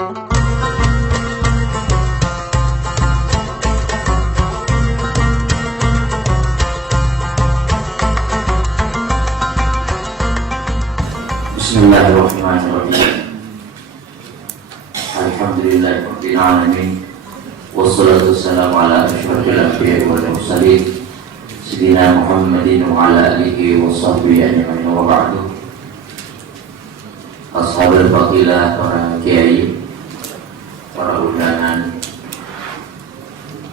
Bismillahirrahmanirrahim. Alhamdulillahirabbil alamin. Wassalatu wassalamu ala asyrofil anbiya'i wal mursalin sayyidina Muhammadin wa ala alihi wa sahbihi ajma'in wa ba'du. Ashabul fadilah, para kiai, para undangan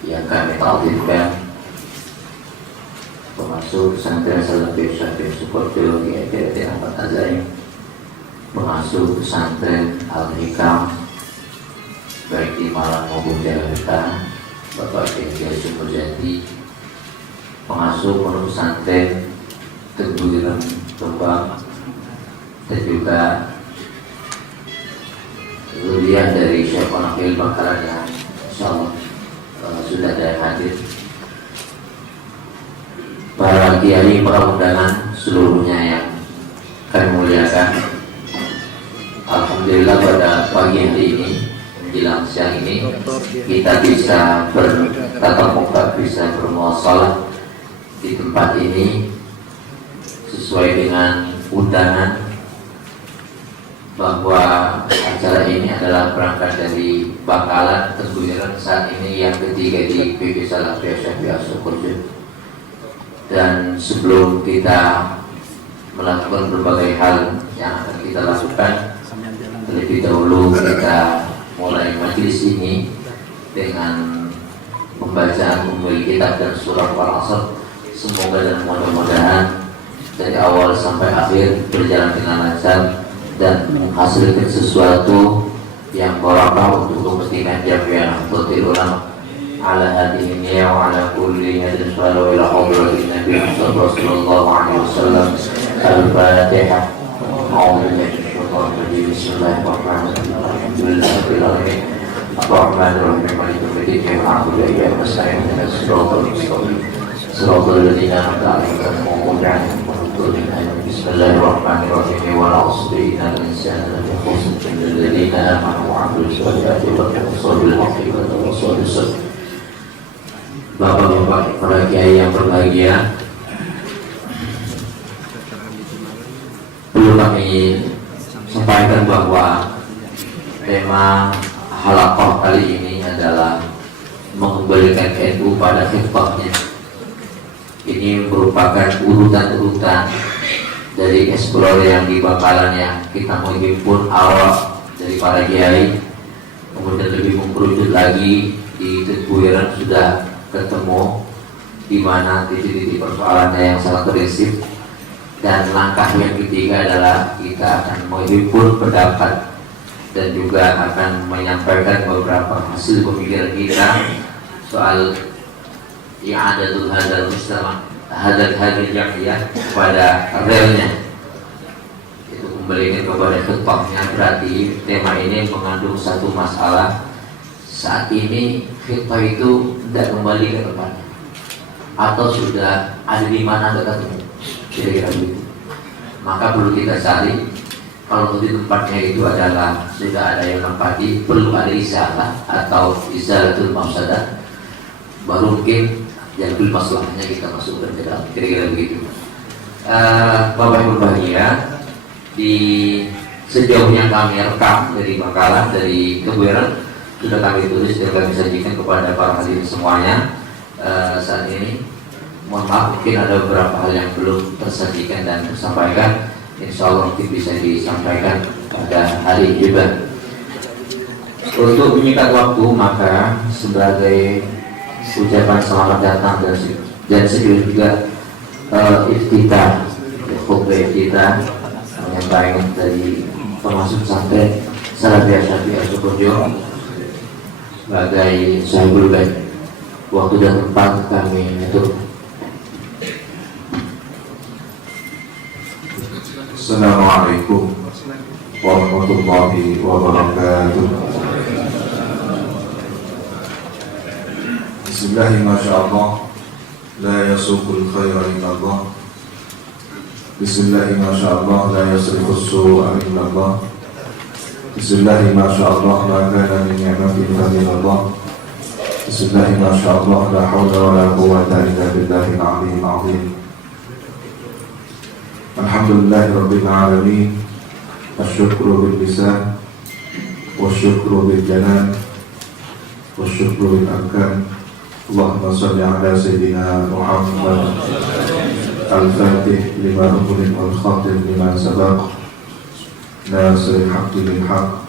yang kami ta'zimkan, termasuk pesantren Salafi Syafi'i Support Teologi FPT Ahmad Azhari, pengasuh pesantren Al-Hikam baik di Malang maupun Jakarta, Bapak Kiai Sumberjati, pengasuh pondok pesantren Teguh Ireng Jombang, dan juga kemudian dari Syekh Konakil Bangkalan yang insyaallah sudah ada yang hadir, para kiai, para undangan seluruhnya yang kami muliakan. Alhamdulillah pada pagi hari ini menjelang siang ini kita bisa bertatap muka, bisa bermuasalah di tempat ini sesuai dengan undangan, bahwa acara ini adalah berangkat dari Bangkalan, Teguh Ireng, saat ini yang ketiga di PP Salafi Syafi'i Sukoharjo. Dan sebelum kita melakukan berbagai hal yang akan kita lakukan, terlebih dahulu kita mulai majelis ini dengan pembacaan ummul kitab dan surah Al-Asr. Semoga dan mudah-mudahan dari awal sampai akhir berjalan dengan lancar dan menghasilkan sesuatu yang barakah untuk kepentingan jamiah Nahdlatul Ulama ala hadihi niyya wa ala kulli hadin sallallahu ila hadratin Nabi sallallahu alaihi wasallam. Al-Fatihah. Bismillahirrahmanirrahim. Alhamdulillahirabbil alamin. Ar-Rahmanir-Rahim. Maliki yaumiddin. Na'budu wa iyyaka nasta'in. Ihdinas siratal mustaqim. Siratal ladzina an'amta 'alaihim ghairil maghdubi 'alaihim. Bismillahirrahmanirrahim. Wal 'asri innal insana lafi khusr illa alladzina amanu wa 'amilus shalihati wa tawassaw bil haqqi wa tawassaw bis sabr. Bapak-bapak, para kiai yang berbahagia, perlu kami sampaikan bahwa tema halaqah kali ini adalah mengembalikan NU pada khifahnya. Ini merupakan urutan-urutan dari eksplor yang di Bangkalan yang kita menghimpun awal dari para kiai, kemudian lebih mengkerucut lagi di Teguh Ireng sudah ketemu di mana titik-titik persoalannya yang sangat prinsip. Dan langkah yang ketiga adalah kita akan menghimpun pendapat dan juga akan menyampaikan beberapa hasil pemikiran kita soal i'adatul hadal mustama' hadal jamiah pada realnya, itu kembalikan kepada khutbahnya. Berarti tema ini mengandung satu masalah. Saat ini khutbah itu tidak kembali ke tempatnya, atau sudah ada di mana tidak ketemu, kira-kira begitu. Maka perlu kita cari, kalau di tempatnya itu adalah sudah ada yang menempati, perlu ada isalah atau isalatul mafsadah, baru mungkin yang bil masalahnya kita masukkan ke dalam, kira-kira begitu. Bapak Ibu berbahagia, di sejauh yang kami rekam dari Bangkalan, dari Teguh Ireng, sudah kami tulis dan kami sajikan kepada para hadirin semuanya. Saat ini mohon maaf, mungkin ada beberapa hal yang belum tersajikan dan tersampaikan. Insya Allah mungkin bisa disampaikan pada hari ini juga. Untuk menyingkat waktu, maka sebagai ucapan selamat datang dan sekaligus juga iftitah, khutbah iftitah menyampaikan dari pengasuh pesantren Salafi Syafi'i Sukoharjo sebagai sahibul bait. Waktu dan tempat kami atur. Assalamualaikum warahmatullahi wabarakatuh. Bismillahi masyaallah, la yasukul khaira illallah. Bismillahi masyaallah, la yasrifus su'a illallah. Bismillahi ma sya'allah la kana min ni'matin fa min Allah. Bismillahi ma sya'allah la hawla wa la quwwata illa billahi al-'aliyyil 'azim. Alhamdulillahi rabbil alamin. Asyukru bil lisan wa syukru bil janan wa syukru bil arkan. Allahumma salli ala sayyidina Muhammad al-fatih lima ughliq wal khatim lima sabaq nasiril haqqi bil haqq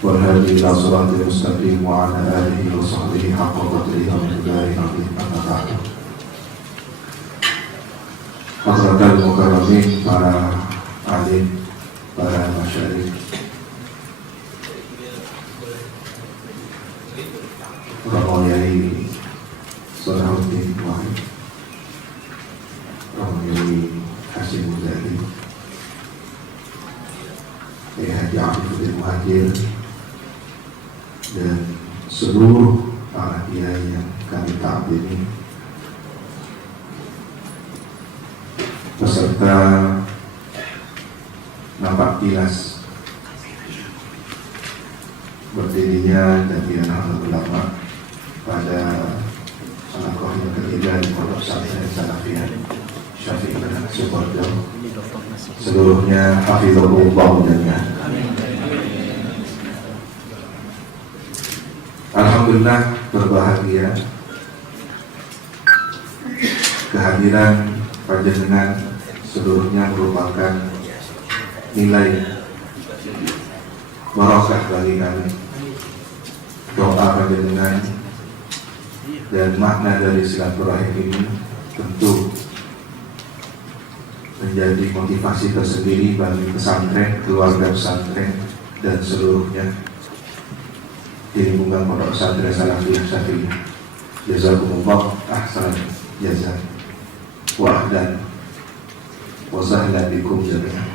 wal hadi ila siratil mustaqim wa ala alihi wa sahbihi haqqa qadrihi wa miqdarihi azim. Amma ba'du. Hadratul mukarramin, para alim, para masyayikh, Romoyai Salahuddin Wahid, Romoyai Hasyim Muzadi, Haji Afifuddin Muhajir, dan seluruh para kiai yang kami taati, beserta nampak kilas berdirinya Jamiah Nahdlatul Ulama pada halaqah yang ketiga di Pondok Pesantren Salafiyah Syafi'i Sukoharjo. Seluruhnya hafizahullah jami'an. Alhamdulillah, berbahagia kehadiran panjenengan seluruhnya merupakan nilai barokah bagi kami. Doa panjenengan dan makna dari silaturahim ini tentu menjadi motivasi tersendiri bagi pesantren, keluarga pesantren, dan seluruhnya di lingkungan Pondok Pesantren Salafiyah Syafi'i. Jazakumullah ahsan jazaa wa ahlan wa sahlan bikum jami'an.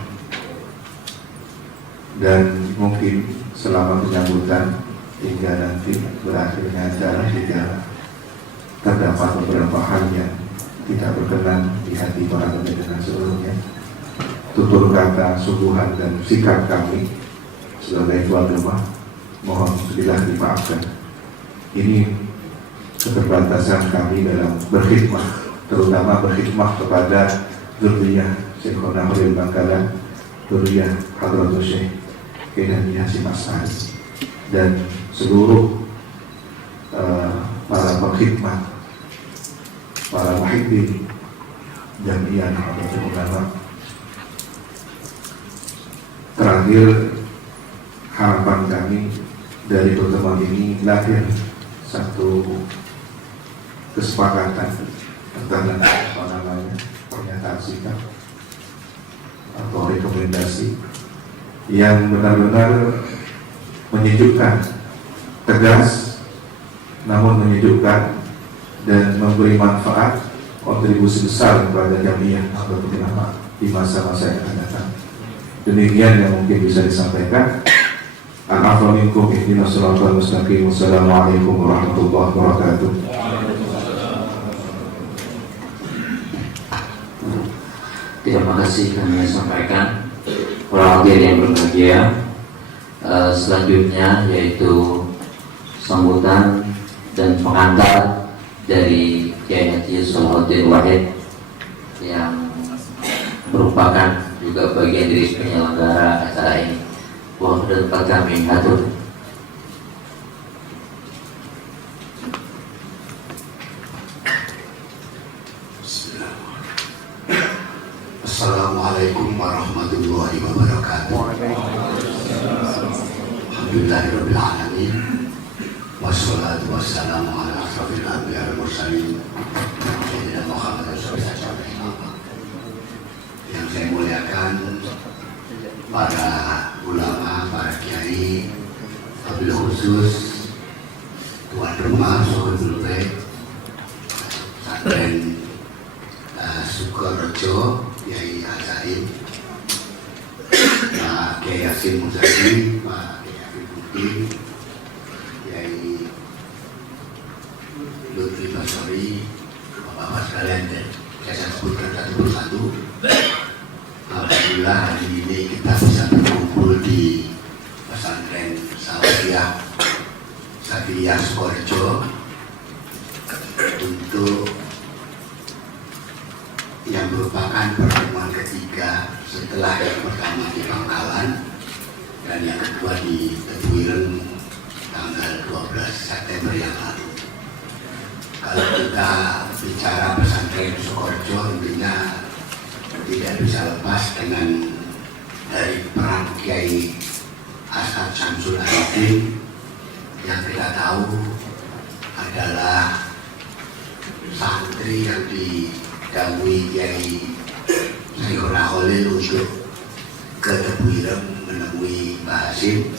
Dan mungkin selama penyambutan hingga nanti berakhirnya acara jika terdapat beberapa hal yang tidak berkenan di hati para pendengar seluruhnya, tutur kata, suguhan dan sikap kami sebagai tuan rumah mohon segera dimaafkan. Ini keterbatasan kami dalam berkhidmah, terutama berkhidmah kepada dzurriyyah Syekhona Holil Bangkalan, dzurriyyah Hadratus Syekh Kiai Hasyim As'ari, dan seluruh para pengkhidmat, para muhibbin Jamiah Nahdlatul Ulama. Terakhir, harapan kami dari pertemuan ini lahir satu kesepakatan antara pernyataan sikap atau rekomendasi yang benar-benar menyejukkan, tegas namun menyejukkan dan memberi manfaat, kontribusi besar kepada Jamiah Nahdlatul Ulama di masa-masa yang akan datang. Demikian yang mungkin bisa disampaikan. Al-afwa minkum ihdinas siratal mustaqim. Wassalamualaikum warahmatullahi wabarakatuh. Terima kasih kami sampaikan para hadirin yang berbahagia. Selanjutnya yaitu sambutan dan pengantar dari Kiai Haji Salahuddin Wahid yang merupakan juga bagian dari penyelenggara acara ini. Mohon tempat kami hatur. Assalamualaikum warahmatullahi wabarakatuh. Alhamdulillahirabbil alamin. Wassalatu wassalamu ala asrofil anbiya wal mursalin Sayyidina Muhammad sallallahu alaihi wasallam. Yang saya muliakan para ulama, para kiai, wabil khusus tuan rumah Sohibul Bait Pesantren Sukoharjo, Kiai Al-Zaim, Pak Kiai Hasyim Muzadi, Pak Kiai Afifuddin, Kiai Lutfi Basori, Bapak-bapak sekalian, dan saya sebutkan satu persatu. Alhamdulillah hari ini kita bisa berkumpul di pesantren Pesantren Safiya Sukorejo untuk yang merupakan pertemuan ketiga setelah yang pertama di Bangkalan dan yang kedua di Tebuireng tanggal 12 September yang lalu. Kalau kita bicara pesantren Sukorejo, tentunya tidak bisa lepas dengan dari peran Kiai As'ad Syamsul Arifin yang kita tahu adalah santri yang didahului Kiai Syekhona Khalil untuk ke Tebuireng menemui Mbah Hasim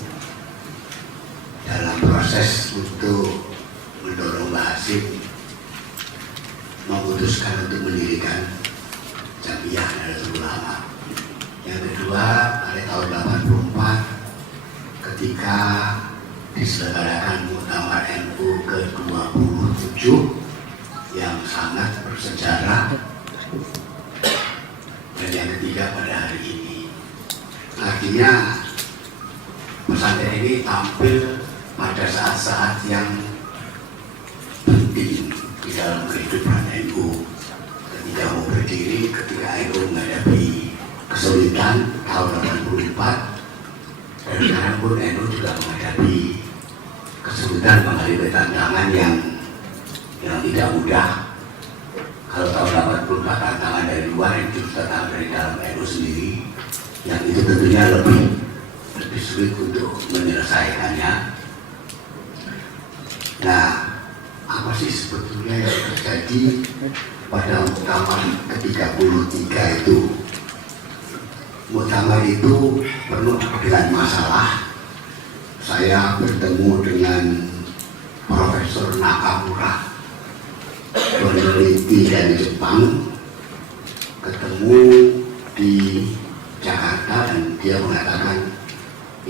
dalam proses untuk mendorong Mbah Hasim memutuskan untuk mendirikan Jamiyah Nahdlatul Ulama. Yang kedua, pada tahun 84 ketika diselenggarakan Muktamar NU ke-27 yang sangat bersejarah. Dan yang ketiga pada hari ini. Artinya pesantren ini tampil pada saat-saat yang penting di dalam kehidupan NU. Ketika mau berdiri, ketika NU menghadapi kesulitan tahun 84, dan sekarang pun NU juga menghadapi kesulitan, menghadapi tantangan yang tidak mudah. Kalau tahun 84 tantangan dari luar, itu tantangan dari dalam NU sendiri, yang itu tentunya lebih sulit untuk menyelesaikannya. Nah, apa sih sebetulnya yang terjadi pada Muktamar ke-33 itu? Muktamar itu penuh dengan masalah. Saya bertemu dengan Profesor Nakamura, peneliti dari Jepang, ketemu di Jakarta, dan dia mengatakan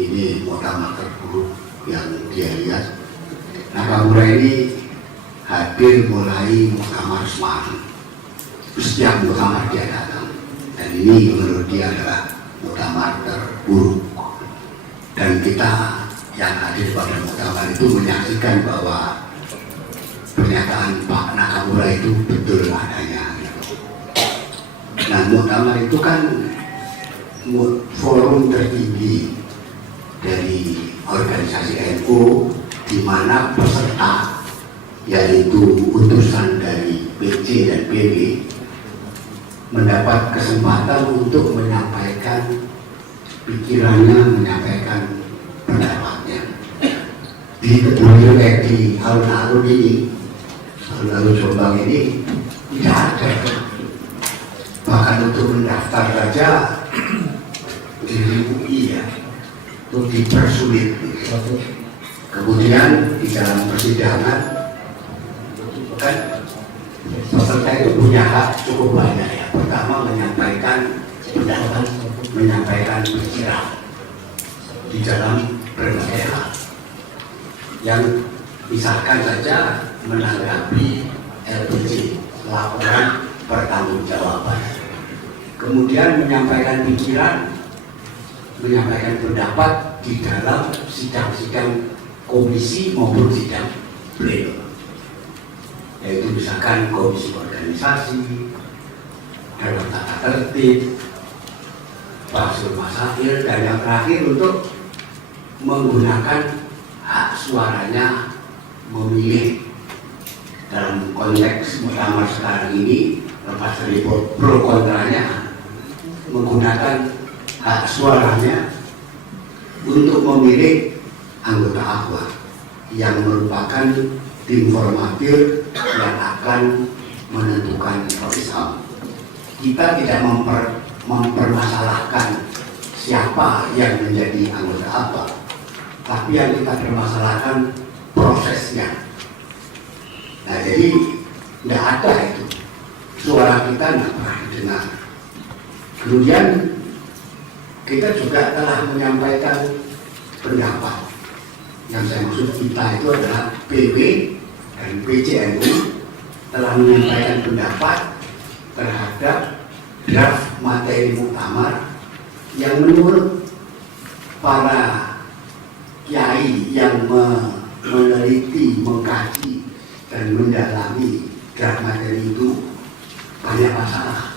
ini muktamar terburuk yang dia lihat. Nakamura ini hadir mulai Muktamar Semarang. Setiap muktamar dia datang, dan ini menurut dia adalah muktamar terburuk. Dan kita yang hadir pada muktamar itu menyaksikan bahwa pernyataan Pak Nakamura itu betul adanya. Nah, muktamar itu kan forum tertinggi dari organisasi NU, di mana peserta, yaitu utusan dari PC dan PB, mendapat kesempatan untuk menyampaikan pikirannya, menyampaikan pendapatnya. Di Tebuireng, di alun-alun ini, alun-alun Jombang ini tidak ada. Bahkan untuk mendaftar saja diribui ya, untuk dipersulit. Kemudian di dalam persidangan kan peserta itu punya hak cukup banyak ya. Pertama, menyampaikan pendapat, menyampaikan pikiran di dalam berbagai hal. Yang misalkan saja menanggapi LPG, laporan pertanggungjawaban. Kemudian menyampaikan pikiran, menyampaikan pendapat di dalam sidang-sidang komisi maupun sidang pleno. Yaitu misalkan komisi organisasi, dalam tata tertib, Basul Masail, dan yang terakhir untuk menggunakan hak suaranya memilih. Dalam konteks muktamar sekarang ini, lepas dari pro kontranya, menggunakan hak suaranya untuk memilih anggota APWA yang merupakan tim formatir yang akan menentukan Islam. Kita tidak mempermasalahkan siapa yang menjadi anggota APWA, tapi yang kita permasalahkan prosesnya. Nah, jadi tidak ada itu, suara kita tidak pernah didengar. Kemudian kita juga telah menyampaikan pendapat. Yang saya maksud kita itu adalah PB dan PCNU telah menyampaikan pendapat terhadap draft materi muktamar yang menurut para kiai yang meneliti, mengkaji dan mendalami draft materi itu banyak masalah.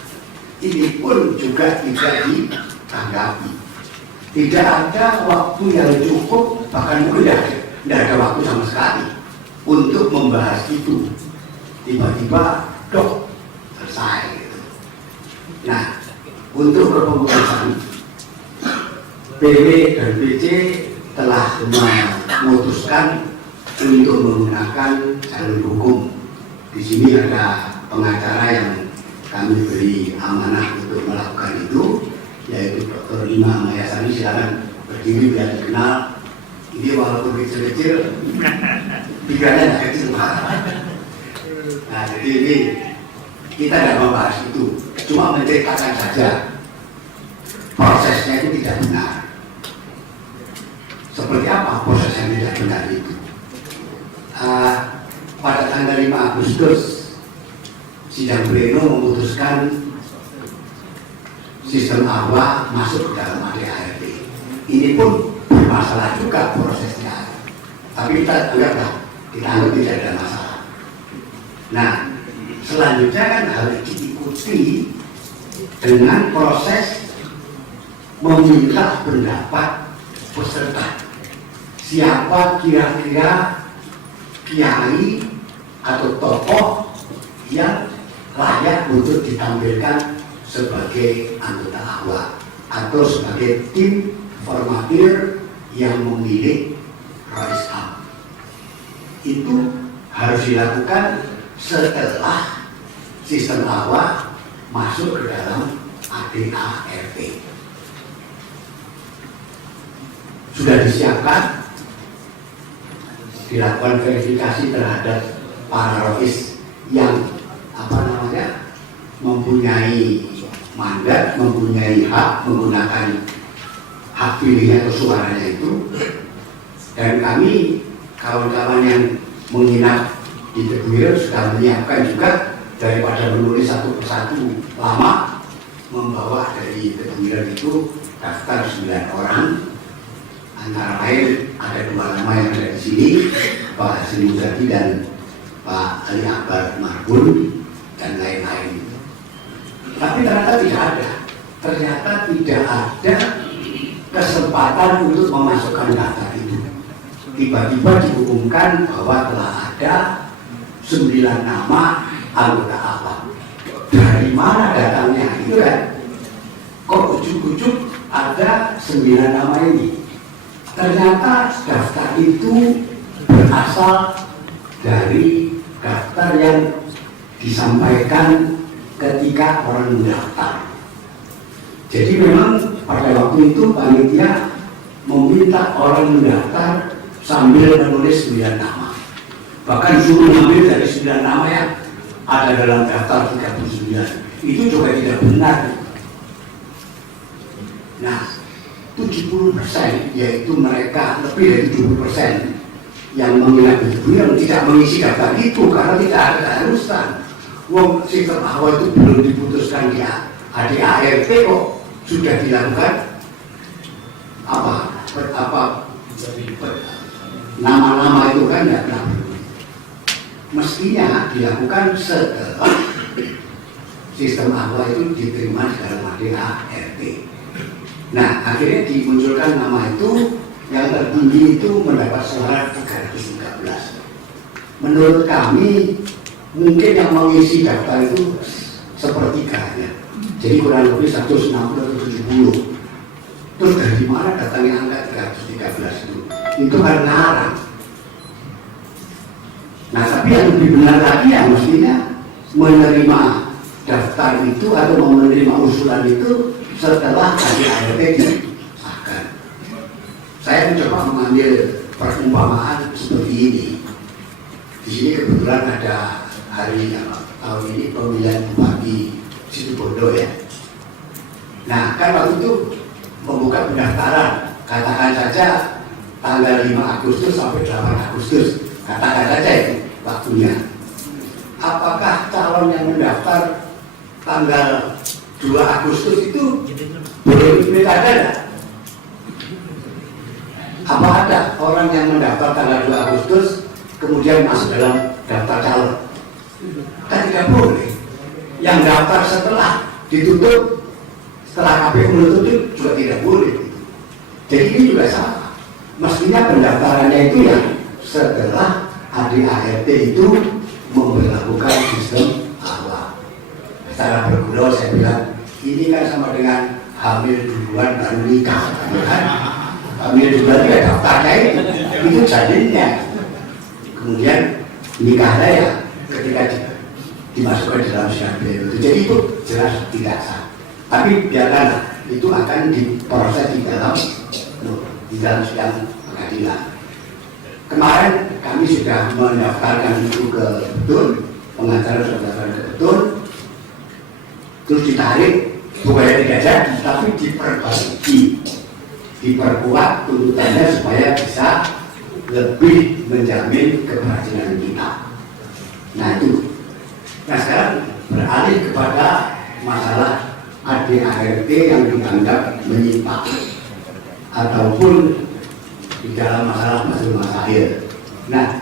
Ini pun juga tidak ditanggapi. Tidak ada waktu yang cukup, bahkan mungkin tidak ada waktu sama sekali untuk membahas itu. Tiba-tiba, dok, selesai. Gitu. Nah, untuk kepengurusan, PW dan PC telah memutuskan untuk menggunakan jalur hukum. Di sini ada pengacara yang kami beri amanah untuk melakukan itu, yaitu Dr. Lima Mayasani. Silakan berdiri biar dikenal. Ini walaupun kecil-kecil, pikirannya tidak kecil. Nah, jadi ini kita tidak membahas itu, cuma menceritakan saja prosesnya itu tidak benar. Seperti apa proses yang tidak benar itu? Pada tanggal 5 Agustus, sidang pleno memutuskan sistem AWA masuk ke dalam ADART. Ini pun bermasalah juga prosesnya, tapi kita anggap tidak ada masalah. Nah, selanjutnya kan harus diikuti dengan proses meminta pendapat peserta. Siapa kira-kira kiai atau tokoh yang layak untuk ditampilkan sebagai anggota AWA atau sebagai tim formatir yang memilih Rois Am. Itu harus dilakukan setelah sistem AWA masuk ke dalam ADART. Sudah disiapkan, dilakukan verifikasi terhadap para rois yang mempunyai mandat, mempunyai hak menggunakan hak pilihnya atau suaranya itu. Dan kami kawan-kawan yang menginap di Teguiran sudah menyiapkan juga, daripada menulis satu persatu lama, membawa dari Teguiran itu daftar 9 orang. Antara lain ada 2 nama yang ada di sini, Pak Hasim Muzaki dan Pak Ali Akbar Marbun dan lain-lain. Tapi ternyata tidak ada. Ternyata tidak ada kesempatan untuk memasukkan data itu. Tiba-tiba diumumkan bahwa telah ada 9 nama anggota AWA. Dari mana datangnya itu kan? Kok ujuk-ujuk ada 9 nama ini? Ternyata daftar itu berasal dari daftar yang disampaikan ketika orang mendaftar. Jadi memang pada waktu itu panitia meminta orang mendaftar sambil menulis 9 nama. Bahkan suruh mengambil dari 9 nama yang ada dalam daftar 39. Itu juga tidak benar. Nah, 70%, yaitu mereka lebih dari 70% yang menginap di Teguiran tidak mengisi daftar itu karena tidak ada keharusan. Wong sistem AWA itu belum diputuskan di ADART kok sudah dilakukan nama-nama itu kan tidak pernah. Mestinya dilakukan setelah sistem AWA itu diterima di dalam ADART. Nah, akhirnya dimunculkan nama itu, yang tertinggi itu mendapat suara 313. Menurut kami, mungkin yang mengisi daftar itu sepertiganya. Jadi kurang lebih 160 atau 70. Terus dari mana datangnya angka 313 itu? Itu karena arang. Nah, tapi yang lebih benar lagi ya mestinya menerima daftar itu atau menerima usulan itu setelah ADART disahkan. Saya mencoba mengambil perumpamaan seperti ini. Di sini kebetulan ada hari tahun ini pemilihan Bupati Situbondo ya. Nah, kan waktu itu membuka pendaftaran, katakan saja tanggal 5 Agustus sampai 8 Agustus, katakan saja itu waktunya. Apakah calon yang mendaftar tanggal 2 Agustus itu boleh pilkada enggak? Apa ada orang yang mendaftar tanggal 2 Agustus kemudian masuk dalam daftar calon? Kan tidak boleh. Yang daftar setelah ditutup, setelah KPU menutup juga tidak boleh. Jadi ini juga sama. Mestinya pendaftarannya itu yang setelah ADART itu memperlakukan sistem awal. Secara bergurau saya bilang ini kan sama dengan hamil duluan baru nikah, kan? Hamil duluan ya daftarnya itu janinnya. Kemudian nikahnya ya ketika dimasukkan dalam sidang itu. Jadi itu jelas tidak sah. Tapi biarkanlah itu akan diproses di dalam sidang pengadilan. Kemarin kami sudah mendaftarkan itu ke Betun, pengacara sudah mendaftarkan ke Betun, terus ditarik, bukannya tidak jadi, tapi diperbaiki, diperkuat tuntutannya supaya bisa lebih menjamin keberhasilan kita. Nah itu. Nah sekarang beralih kepada masalah ADART yang dianggap menyimpang ataupun di dalam masalah masail. Nah,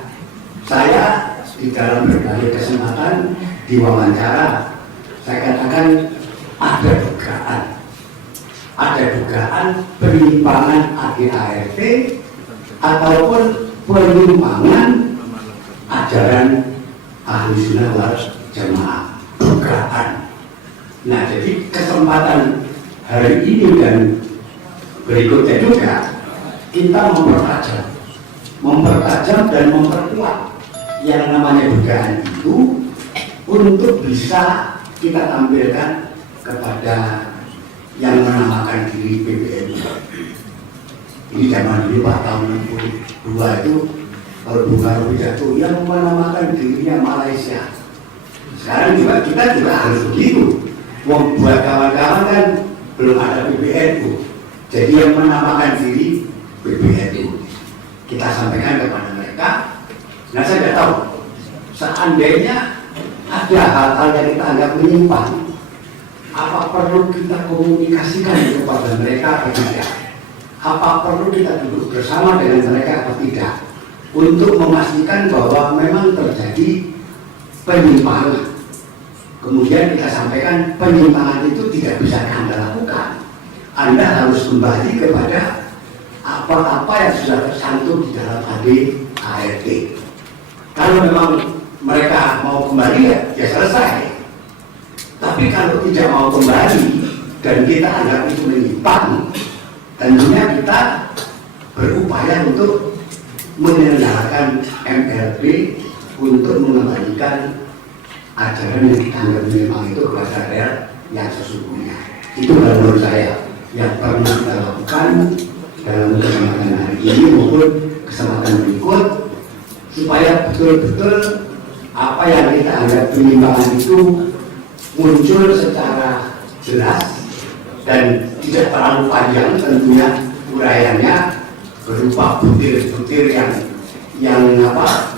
saya di dalam berbagai kesempatan di wawancara saya katakan ada dugaan penyimpangan ADART ataupun penyimpangan ajaran Ahlussunnah wal Jamaah, dugaan. Nah, jadi kesempatan hari ini dan berikutnya juga kita mempertajam dan memperkuat yang namanya dugaan itu untuk bisa kita tampilkan kepada yang menamakan diri PBNU. Ini zaman dulu Pak tahun 62 itu kalau Bung Karno pidato yang menamakan dirinya Malaysia. Sekarang juga kita juga harus begitu. Membuat kawan-kawan kan belum ada PBNU. Jadi yang menamakan diri PBNU kita sampaikan kepada mereka. Nah saya tidak tahu seandainya ada hal-hal yang kita anggap menyimpang, apa perlu kita komunikasikan kepada mereka atau tidak? Apa perlu kita duduk bersama dengan mereka atau tidak untuk memastikan bahwa memang terjadi penyimpangan? Kemudian kita sampaikan penyimpangan itu tidak bisa Anda lakukan. Anda harus kembali kepada apa-apa yang sudah tercantum di dalam ADART. Kalau memang mereka mau kembali ya selesai. Tapi kalau tidak mau kembali dan kita anggap itu menyimpang, tentunya kita berupaya untuk menyelenggarakan MLB untuk mengembalikan ajaran yang kita anggap memang itu kepada daerah yang sesungguhnya. Itu menurut saya yang perlu kita lakukan dalam kesempatan hari ini maupun kesempatan berikut supaya betul-betul apa yang kita anggap penyimpangan itu muncul secara jelas dan tidak terlalu panjang tentunya uraiannya berupa butir-butir yang apa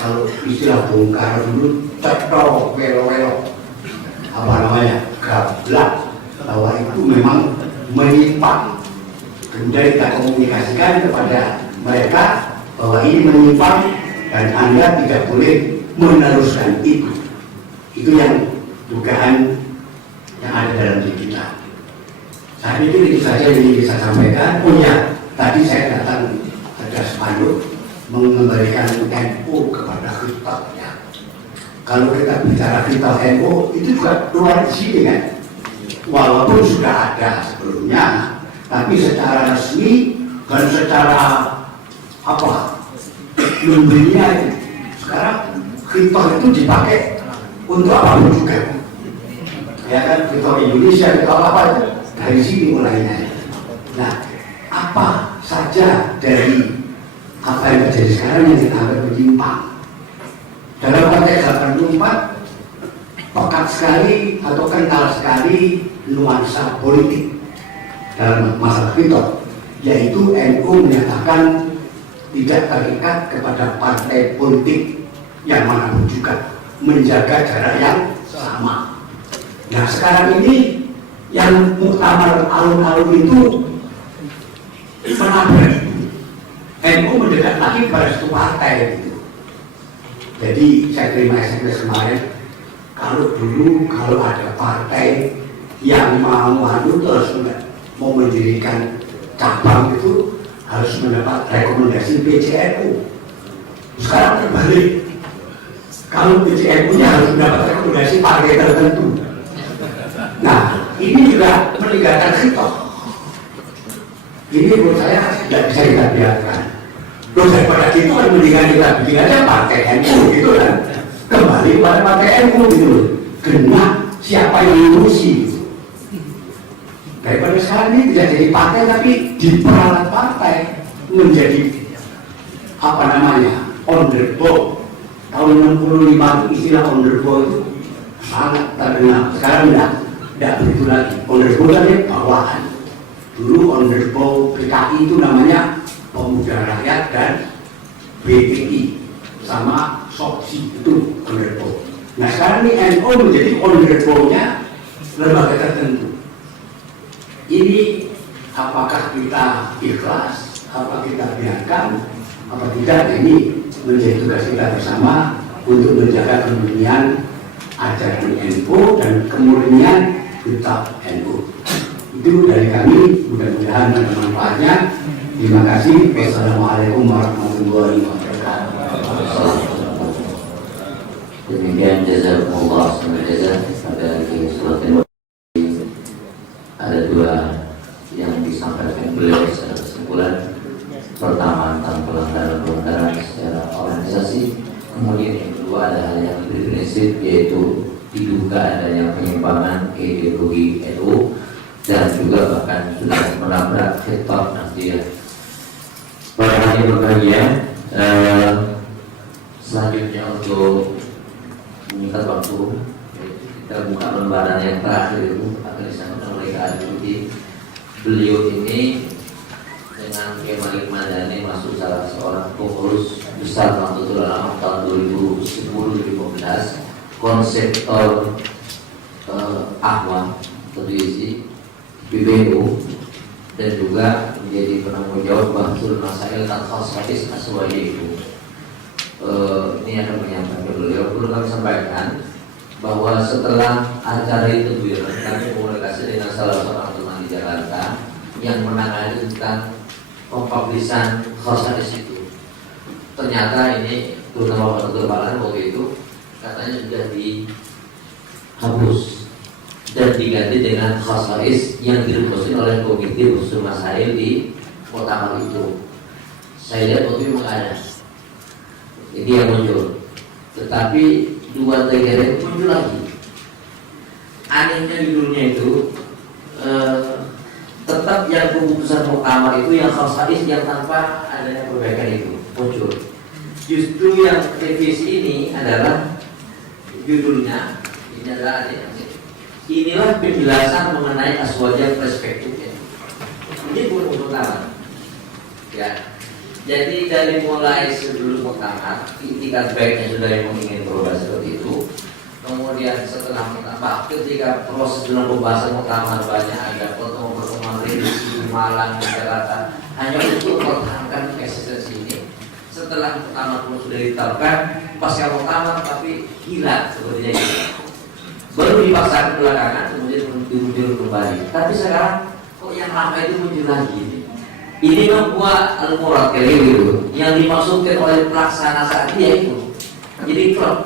kalau istilah Bung Karno dulu cetok welo-welo apa namanya gablak bahwa itu memang menyimpang. Kemudian kita komunikasikan kepada mereka bahwa ini menyimpang dan Anda tidak boleh meneruskan itu. Itu yang dugaan yang ada dalam diri kita. Saat itu saja yang ingin saya sampaikan. Oh ya, tadi saya datang ada spanduk mengembalikan NU kepada khitabnya. Kalau kita bicara kitab NU itu juga keluar di sini kan. Walaupun sudah ada sebelumnya, tapi secara resmi dan secara apa membelinya sekarang kitab itu dipakai untuk apapun juga. Ya kan, kitab Indonesia kitab apa itu dari sini mulainya. Nah, apa saja dari apa yang terjadi sekarang yang kita anggap menyimpang dalam konteks 84 pekat sekali atau kental sekali nuansa politik dalam masalah kitab, yaitu NU menyatakan tidak terikat kepada partai politik yang manapun juga, menjaga jarak yang sama. Nah sekarang ini yang muktamar alun-alun itu menabrak lagi pada satu partai gitu. Jadi saya terima SMS kemarin, kalau dulu kalau ada partai yang mau terus mau mendirikan cabang itu harus mendapat rekomendasi PCNU. Sekarang terbalik, kalau PCNU-nya harus mendapat rekomendasi partai tertentu. Nah, ini juga meninggalkan khitab. Ini menurut saya tidak bisa kita biarkan. Terus daripada itu kan mendingan kita bikin aja partai NU gitu kan, kembali pada partai NU gitu, kena siapa yang diurusi gitu. Daripada sekarang ini tidak jadi partai tapi diperalat partai menjadi apa namanya underdog. Tahun 65 itu istilah underdog itu sangat terkenal. Sekarang tidak begitu lagi. Underdog kan bawahan. Dulu underdog PKI itu namanya Pemuda Rakyat dan BPI sama Soksi itu underdog. Nah sekarang ini NU menjadi underdognya lembaga tertentu. Ini apakah kita ikhlas, apa kita biarkan, apa tidak, ini menjadi tugas kita bersama untuk menjaga kemurnian ajaran NU dan kemurnian kitab NU. Itu dari kami, mudah-mudahan ada manfaatnya. Terima kasih. Wassalamualaikum warahmatullahi wabarakatuh. Demikian jazakumullah khairan. Ada lagi surat ada dua yang disampaikan beliau secara kesimpulan. Pertama tentang pelanggaran secara organisasi, kemudian yang kedua ada hal yang lebih prinsip, yaitu diduga adanya penyimpangan ideologi NU dan juga bahkan sudah menabrak khitab Nahdliyah. Para hadirin berbahagia, selanjutnya untuk mengikat waktu, kita buka lembaran yang terakhir itu akan disampaikan oleh Kak Adjudi. Beliau ini dengan Kiai Malik Madani masuk salah seorang pengurus besar Nahdlatul Ulama tahun 2010-2015, konseptor Ahwa Tadwisi PBNU, dan juga menjadi penanggung jawab Bahsul Masail dan Khaswatis Aswadi itu. Ini akan menyampaikan beliau. Perlu kami sampaikan bahwa setelah acara itu kami komunikasi dengan salah seorang teman di Jakarta yang menangani tentang pempublisan Khaswatis itu. Ternyata ini terutama keterbalahan waktu itu katanya sudah dihapus dan diganti dengan khasais yang dirumuskan oleh Komite Usul Masail di Muktamar itu. Saya lihat waktu itu memang ada, jadi yang muncul. Tetapi 2-3 hari muncul lagi. Anehnya judulnya itu tetap yang keputusan Muktamar itu yang khasais yang tanpa adanya perbaikan itu muncul. Justru yang revisi ini adalah judulnya ini adalah inilah penjelasan mengenai aswaja perspektifnya. Ini bukan Muktamar. Ya. Jadi dari mulai sebelum Muktamar, itikat baiknya sudah yang ingin berubah seperti itu. Kemudian setelah Muktamar, ketika proses dalam pembahasan Muktamar banyak ada pertemuan revisi di Malang, Jakarta, hanya untuk mempertahankan eksistensi ini. Setelah Muktamar pun sudah ditetapkan, pasca Muktamar tapi hilang sepertinya gitu. Baru dipaksakan belakangan, kemudian muncul kembali. Tapi sekarang kok yang lama itu muncul lagi? Ini membuat al-murad gitu, yang dimaksudkan oleh pelaksana saat dia itu. Jadi kalau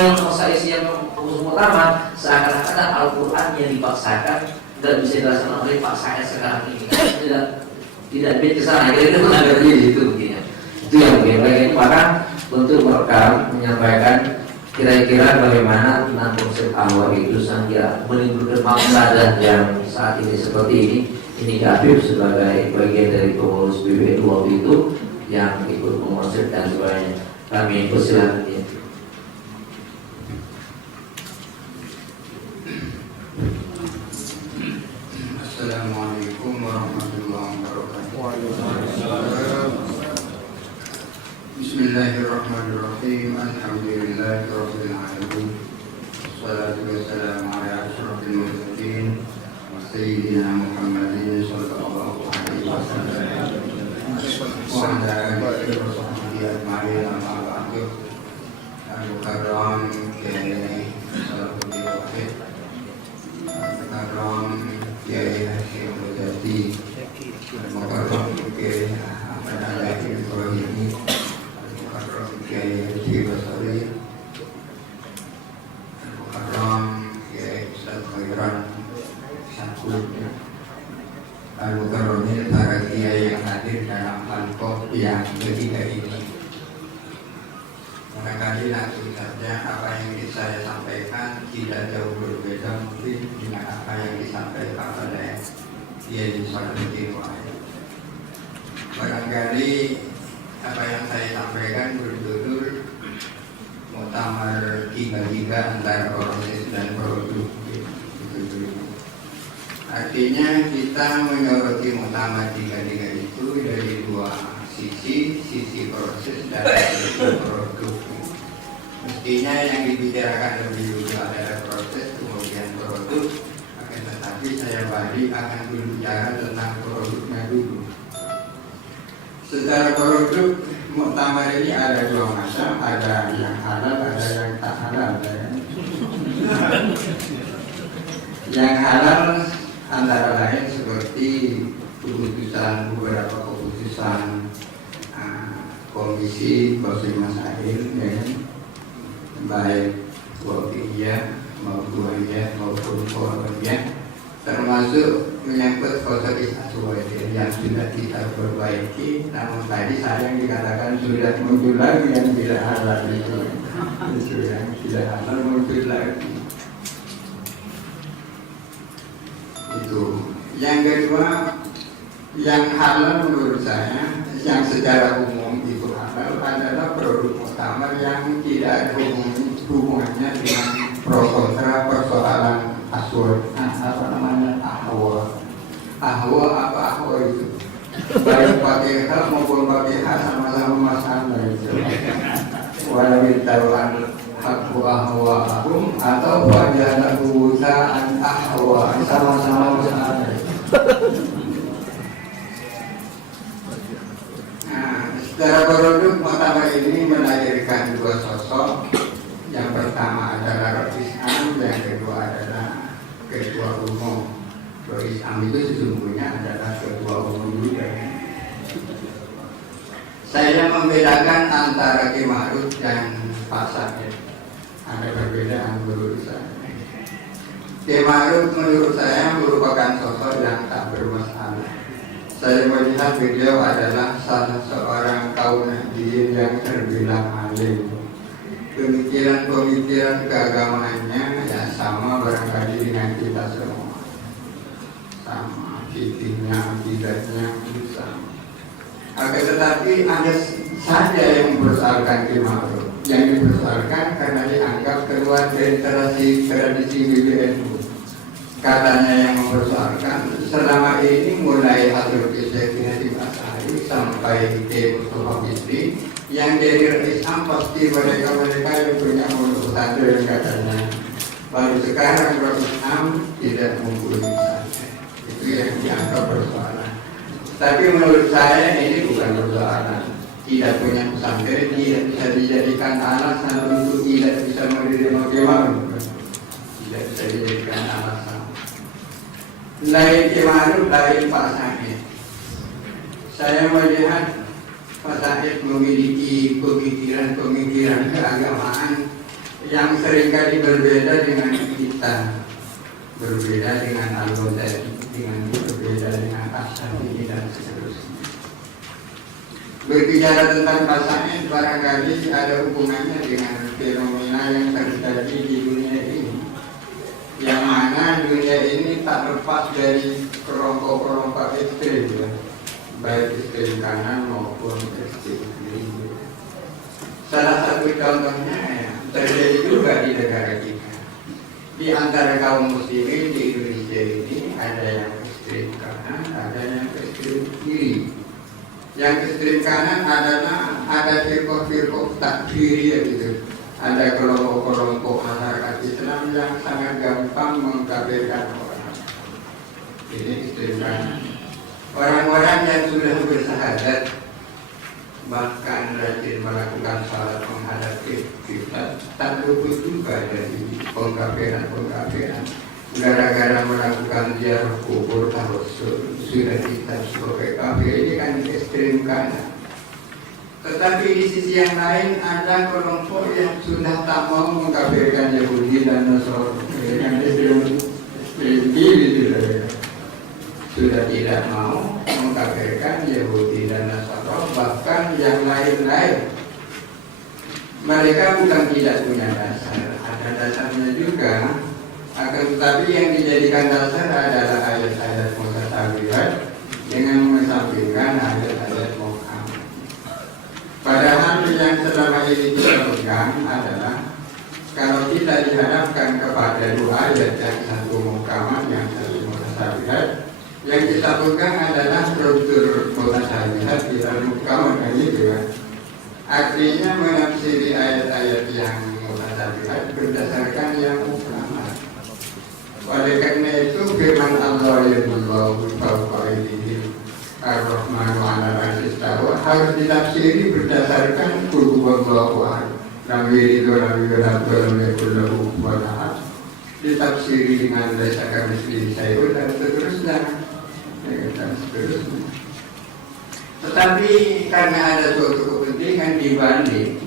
yang khasais yang mengurus Muktamar, seakan-akan Al-Quran yang dipaksakan dan bisa dilaksanakan oleh paksaan sekarang ini. Tidak biasa, itu menanggapi di situ begini. Itu yang baik. Maka untuk merekam menyampaikan kira-kira bagaimana tentang konsep awal itu sehingga menimbulkan masalah yang saat ini seperti ini Habib sebagai bagian dari pengurus PBNU waktu itu yang ikut mengonsep dan sebagainya. Kami persilakan ya. Assalamualaikum warahmatullahi wabarakatuh. Bismillahirrahmanirrahim. Alhamdulillahi rabbil alamin. Wassalatu wassalamu ala asyrafil mursalin wa sayyidina Muhammadin sallallahu alaihi wasallam wa ala alihi wa sahbihi أجمعين أما بعد المكرم Kiai Salahuddin Wahid, المكرم Kiai Hasyim Muzadi, المكرم Kiai Ahmad Alaihi Ibrahimi, المكرم Kiai Haji Basari, المكرم Kiai Ustaz Khairan Syakul, al-mukarramin para kiai yang hadir dalam halqah yang ketiga ini. Barangkali langsung saja apa yang ingin saya sampaikan tidak jauh berbeda mungkin dengan apa yang disampaikan oleh Kiai Salahuddin Wahid. Barangkali apa yang saya sampaikan berjudul Muktamar Tiga-Tiga antara proses dan produk. Artinya kita menyoroti muktamar tiga-tiga itu dari dua sisi proses dan sisi produk. Mestinya yang dibicarakan lebih dulu adalah proses, kemudian produk. Akan tetapi saya balik akan berbicara tentang produknya dulu. Secara produk, muktamar ini ada dua macam, ada yang halal, ada yang tak halal. Yang halal antara lain seperti keputusan beberapa keputusan komisi masail, ya, baik wakiliyah maupun koloniyah, termasuk menyangkut fotois aswadir yang sudah kita perbaiki, namun tadi sayang dikatakan sudah muncul lagi yang tidak halal itu yang tidak halal muncul lagi. Itu. Yang kedua, yang halal menurut saya, yang secara umum itu halal adalah produk muktamar yang tidak ada hubungannya dengan pro kontra persoalan ahwa itu. Baik pakai hak maupun pakai hak sama-sama masalah itu. Walau taruhan aku ahwa'ahum atau wajah butaan ahwa, sama-sama masalah. Nah, secara produk muktamar ini melahirkan dua sosok. Yang pertama adalah Rois Am, yang kedua adalah ketua umum. Rois Am itu sesungguhnya adalah ketua umum juga. Saya membedakan antara Kiai Ma'ruf dan Pak Said. Ada perbedaan menurut saya. Kiai Ma'ruf menurut saya merupakan sosok yang tak bermasalah. Saya melihat beliau adalah salah seorang kaum nahdien yang terbilang alim. Pemikiran keagamaannya ya sama barangkali dengan kita semua. Sama fikihnya, akidahnya sama. Akan tetapi ada saja yang mempersoalkan Kiai Ma'ruf. Yang dipersoalkan karena dianggap keluar dari tradisi BBNU. Katanya yang mempersoalkan selama ini mulai hasil kisahnya di Masari sampai ke Mustafa Bisri yang jadi Islam pasti mereka yang punya mulut pesantren katanya. Baru sekarang Islam tidak mempunyai pesantren. Itu yang dianggap persoalan. Tapi menurut saya ini bukan persoalan. Tidak punya pesantren tidak bisa dijadikan alasan untuk tidak bisa menerima Kiai. Tidak bisa dijadikan alasan. Lain Kiai Ma'ruf, lain Pak Said. Saya melihat Pak Said memiliki pemikiran keagamaan yang seringkali berbeda dengan kita, berbeda dengan Al-Ghazali, berbeda dengan Asy-Syafi'i dan seterusnya. Berbicara tentang Pak Said barangkali ada hubungannya dengan fenomena yang terjadi di dunia ini, yang mana dunia ini tak lepas dari kelompok-kelompok ekstrem, ya, baik ekstrem kanan maupun ekstrem kiri. Salah satu contohnya ya, terjadi juga di negara kita. Di antara kaum muslimin di Indonesia ini ada yang ekstrem kanan, ada yang ekstrem kiri. Yang ekstrem kanan adalah ada firqah takfiriyah gitu. Ada kelompok-kelompok masyarakat Islam yang sangat gampang mengkafirkan orang. Ini ekstrem kanan. Orang-orang yang sudah bersahadat bahkan rajin melakukan salat menghadap kiblat, tak luput juga dari pengkafiran. Gara-gara melakukan ziarah kubur tawasul sudah kita sebagai kafir, ini kan ekstrim kanan. Tetapi di sisi yang lain ada kelompok yang sudah tak mau mengkafirkan Yahudi dan Nasrani, yang ekstrim kiri sudah tidak mau mengkafirkan Yahudi dan Nasrani, bahkan yang lain-lain. Mereka bukan tidak punya dasar, ada dasarnya juga. Akan tetapi yang dijadikan dasar adalah ayat-ayat mutasyabihat dengan mengesampingkan ayat-ayat muhkam. Padahal yang selama ini kita pegang adalah kalau kita dihadapkan kepada dua ayat, yang satu muhkaman, yang satu mutasyabihat, yang kita pegang adalah struktur mutasyabihat di dalam muhkaman, kan gitu kan. Artinya menafsiri ayat-ayat yang mutasyabihat berdasarkan yang muhkaman. Oleh karena itu firman Allah yadullahu fawqa aydihim ar-Rahmanu 'alal 'arsy istawa harus ditafsiri berdasarkan qul huwallahu ahad lam yalid wa lam yulad wa lam yakul lahu kufuwan ahad, ditafsiri dengan laisa kamitslihi syai'un dan seterusnya. Tetapi karena ada suatu kepentingan dibanding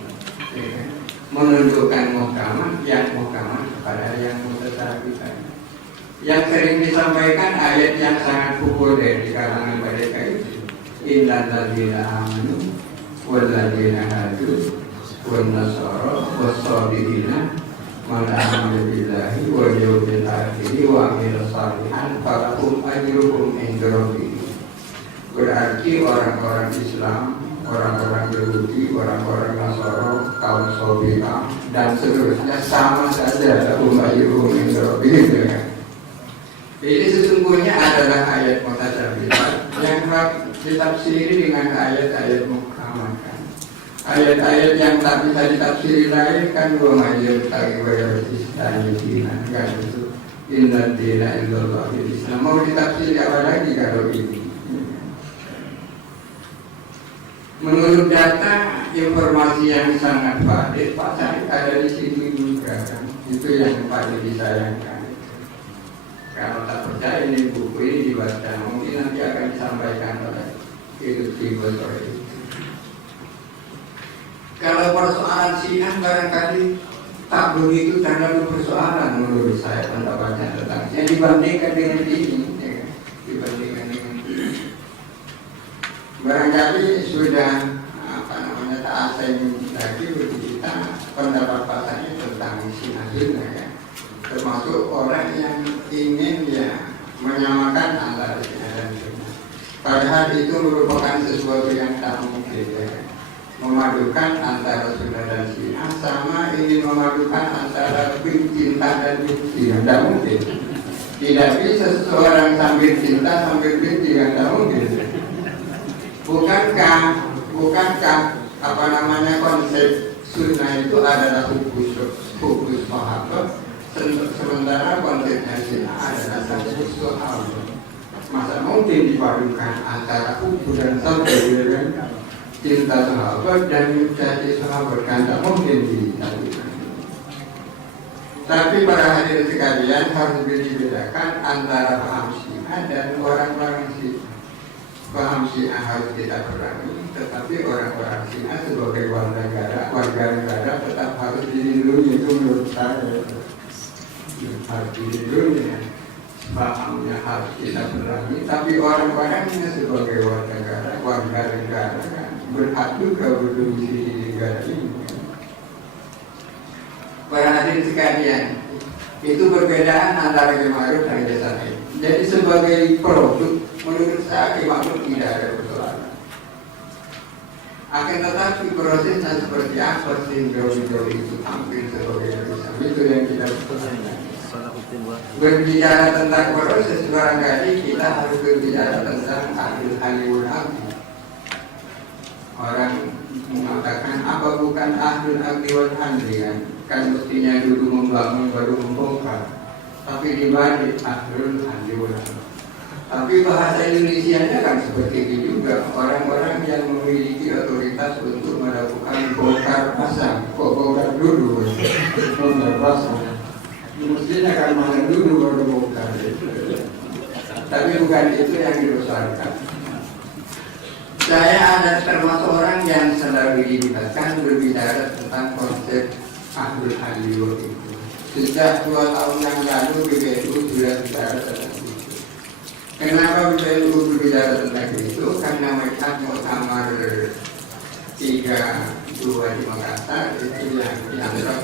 menunjukkan muhkaman kepada yang mutasyabihat. Yang sering disampaikan ayat yang sangat populer di kalangan mereka itu, innal ladzina amanu wal ladzina hadu wan nasara was-sabiina man amana billahi wal yawmil akhir wa amila shalihan falahum ajruhum inda rabbihim. Berarti orang-orang Islam, orang-orang Yahudi, orang-orang Nasara, kaum Sabi'ah dan seterusnya sama saja ajruhum inda rabbihim. Ini sesungguhnya adalah ayat mutasyabihat yang ditafsiri dengan ayat-ayat muhkaman kan. Ayat-ayat yang tak bisa ditafsiri lain kan wa mayyul taqi wa yaristani dinan kan itu. Inna dina illallah Islam. Mau ditafsiri apa lagi kalau ini? Menurut data informasi yang sangat valid, Pak Syarif ada di sini juga kan. Itu yang paling disayangkan. Kalau tak percaya ini buku ini dibaca, mungkin nanti akan disampaikan oleh Lutfi Bosori. Kalau persoalan Syiah barangkali tak begitu terlalu persoalan menurut saya pendapatnya tentang Syiah dibandingkan dengan ini, ya, dibandingkan dengan ini. Barangkali sudah tak asing lagi bagi kita pendapat pasarnya tentang Syiah juga ya. Termasuk orang yang ingin menyamakan antara Syiah dan Sunnah. Padahal itu merupakan sesuatu yang tak mungkin ya. Memadukan antara Sunnah dan Syiah sama ingin memadukan antara cinta dan benci, tidak mungkin. Tidak bisa seseorang sambil cinta sambil benci, tidak mungkin. Bukankah konsep Sunnah itu adalah hukus sahabat, sementara konsepnya Syiah adalah hukus sahabat. Masa mungkin dipadukan antara hukum dan sahabat, cinta sahabat dan menjadi sahabat, kan tak mungkin dipadukan. Tapi para hadirin sekalian harus dibedakan antara paham Syiah dan orang-orang Syiah. Paham Syiah harus kita perangi, tetapi orang-orang Syiah sebagai warga negara tetap harus dilindungi. Itu menurut saya harus dilindungi, pahamnya harus kita perangi, tapi orang-orangnya sebagai warga negara kan berhak juga berdomisili di negara ini. Para hadirin sekalian, itu perbedaan antara Ma'ruf dan Jasa. Jadi sebagai produk, menurut saya Ma'ruf tidak ada persoalan. Akan tetapi prosesnya seperti apa sehingga itu tampil sebagai Islam, itu yang kita pertanyakan. Berbicara tentang proses, barangkali kita harus berbicara tentang ahlul halli wal aqdi. Orang mengatakan apa bukan ahlul aqdi wal halli kan mestinya dulu membangun baru membongkar. Tapi dibalik ahlul halli wal aqdi. Tapi bahasa Indonesianya kan seperti itu juga. Orang-orang yang memiliki otoritas untuk melakukan bongkar pasang, kok bongkar dulu, bongkar pasang. Mestinya kan mana dulu baru bongkar. Tapi bukan itu yang dibesarkan. Saya ada termasuk orang yang selalu dilibatkan berbicara tentang konsep ahlul halil itu. Sejak 2 tahun yang lalu BPNU sudah bicara tentang itu. Kenapa BPNU berbicara tentang itu? Karena melihat muktamar 32 di Makassar itu yang dianggap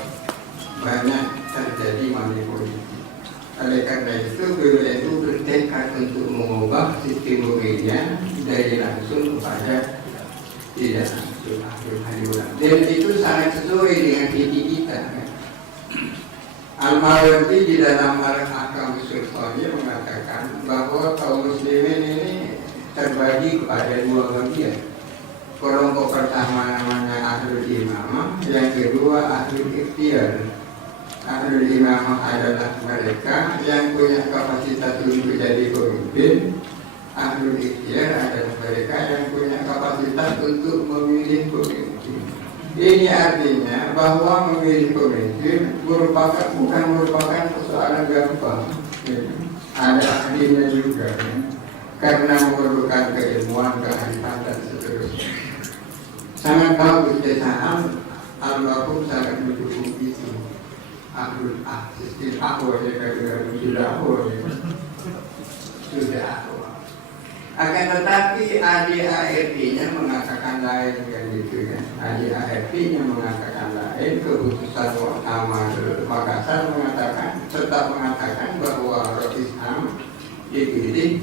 banyak terjadi manipulasi. Oleh karena itu BPNU bertekad untuk mengubah sistem pemilihan dari langsung kepada tidak langsung ahlul halil. Dan itu sangat sesuai dengan visi kita. Al-Mawardi di dalam Al-Hakam Sultani mengatakan bahwa kaum muslimin ini terbagi kepada 2 bagian. Kelompok pertama namanya Ahlul Imamah, yang kedua Ahlul Ikhtiar. Ahlul Imamah adalah mereka yang punya kapasitas untuk jadi pemimpin. Ahlul Ikhtiar adalah mereka yang punya kapasitas untuk memilih pemimpin. Ini artinya bahwa memilih pemimpin bukan merupakan persoalan gampang. Ada ahlinya juga, karena memerlukan keilmuan, kearifan dan seterusnya. Sangat bagus desaan almarhum sangat mendukung itu. Ahlul sistem akhwat sudah akhwat. Akan tetapi ADART-nya mengatakan lain kan gitu ya. ADART-nya mengatakan lain. Keputusan Muktamar Makassar tetap mengatakan bahwa Rois Am dipilih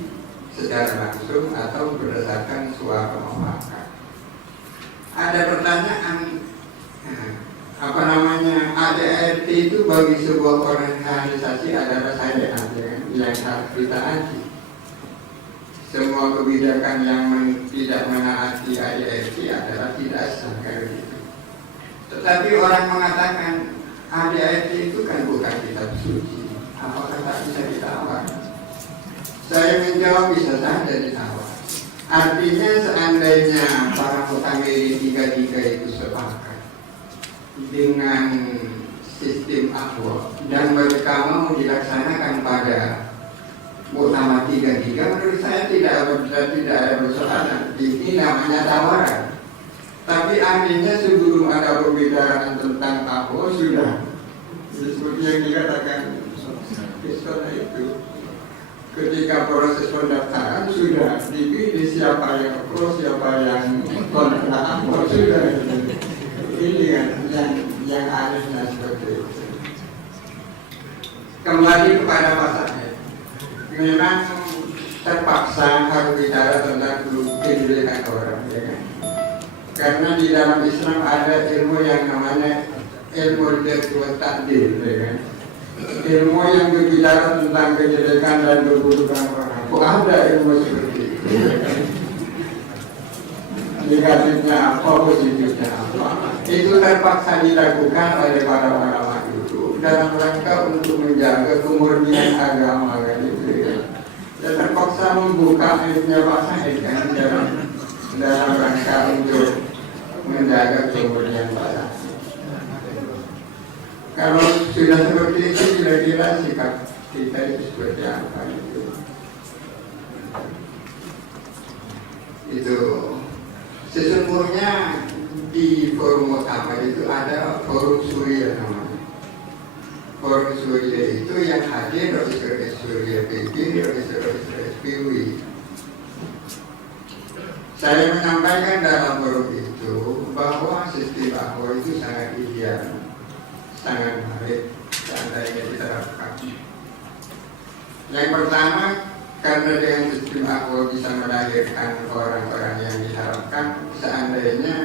secara langsung atau berdasarkan suara mufakat. Ada pertanyaan, ADART itu bagi sebuah organisasi adalah syariat yang harus ditaati. Semua kebijakan yang tidak menaati ADART adalah tidak sah gitu. Tetapi orang mengatakan ADART itu kan bukan kitab suci. Apakah tak bisa ditawar? Saya menjawab bisa saja ditawar. Artinya seandainya para mutakhir 33 itu sepakat dengan sistem akhwat dan mereka mau dilaksanakan pada Muktamar 33, menurut saya tidak ada persoalan. Ini namanya tawaran. Tapi artinya sebelum ada pembicaraan tentang akhwat sudah seperti yang dikatakan Kristona itu, ketika proses pendaftaran sudah dipilih siapa yang pro, siapa yang kontra akhwat sudah. Ini kan yang harusnya seperti itu. Kembali kepada pasalnya. Memang terpaksa harus bicara tentang kedudukan orang, ya kan? Karena di dalam Islam ada ilmu yang namanya ilmu al-jarh ta'dil, ya kan? Ilmu yang berbicara tentang kejelekan dan keburukan orang. Kok ada ilmu seperti itu? Negatifnya apa, positifnya apa? Itu terpaksa dilakukan oleh para ulama dulu dalam rangka untuk menjaga kemurnian agama kan itu. Dan terpaksa membuka aibnya Pak Said kan dalam rangka untuk menjaga kemurnian Pak Said. Kalau sudah seperti itu, kira-kira sikap kita itu seperti apa itu? Itu sesungguhnya di forum utama itu ada forum Suriah namanya. Forum Suriah itu yang hadir Rois Suriah PG, Rois SPW. Saya menyampaikan dalam forum itu bahwa sistem akhwat itu sangat ideal, sangat baik, seandainya diterapkan. Yang pertama, karena dengan sistem akhwat bisa melahirkan orang-orang yang diharapkan, seandainya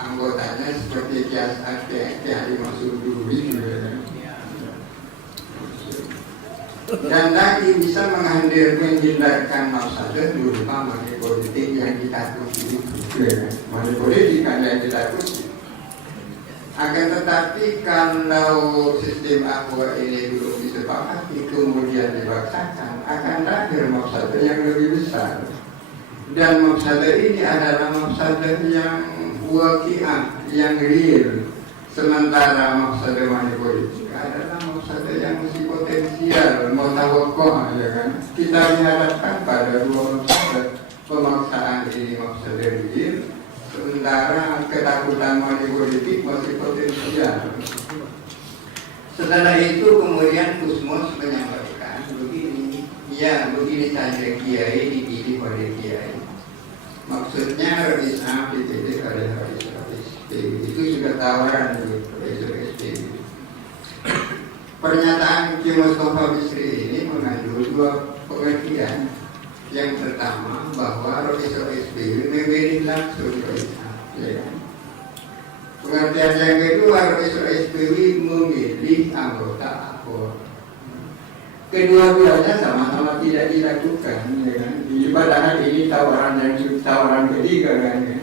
anggotanya seperti Kias Ake, Kiai Maksud Duri, dan lagi bisa menghindarkan mafsadah berupa money politik yang ditakuti itu. Money politik kan yang ditakuti. Akan tetapi kalau sistem aqua ini belum disepakati kemudian dipaksakan, akan lahir mafsadah yang lebih besar. Dan mafsadah ini adalah mafsadah yang waqi'ah, yang real. Sementara mafsadah money politik adalah mafsadah yang masih potensial, mutawaqqa', ya kan? Kita dihadapkan pada dua mafsadah. Pemaksaan ini mafsadah real, sementara ketakutan money politik masih potensial. Setelah itu kemudian Kusmos menyampaikan begini, ya begini saja kiai dipilih oleh kiai. Maksudnya Risam dipilih oleh SPW. Itu juga tawaran dari Profesor SPW. Pernyataan Ki Mustafa Bisri ini mengandung dua pengertian. Yang pertama bahwa Profesor SPW memilih langsung Risam, ya kan? Pengertian yang kedua, Profesor SPW memilih anggota APOR. Kedua-duanya sama-sama tidak dilakukan, ya kan? Padahal ini tawaran ketiga kan, ya?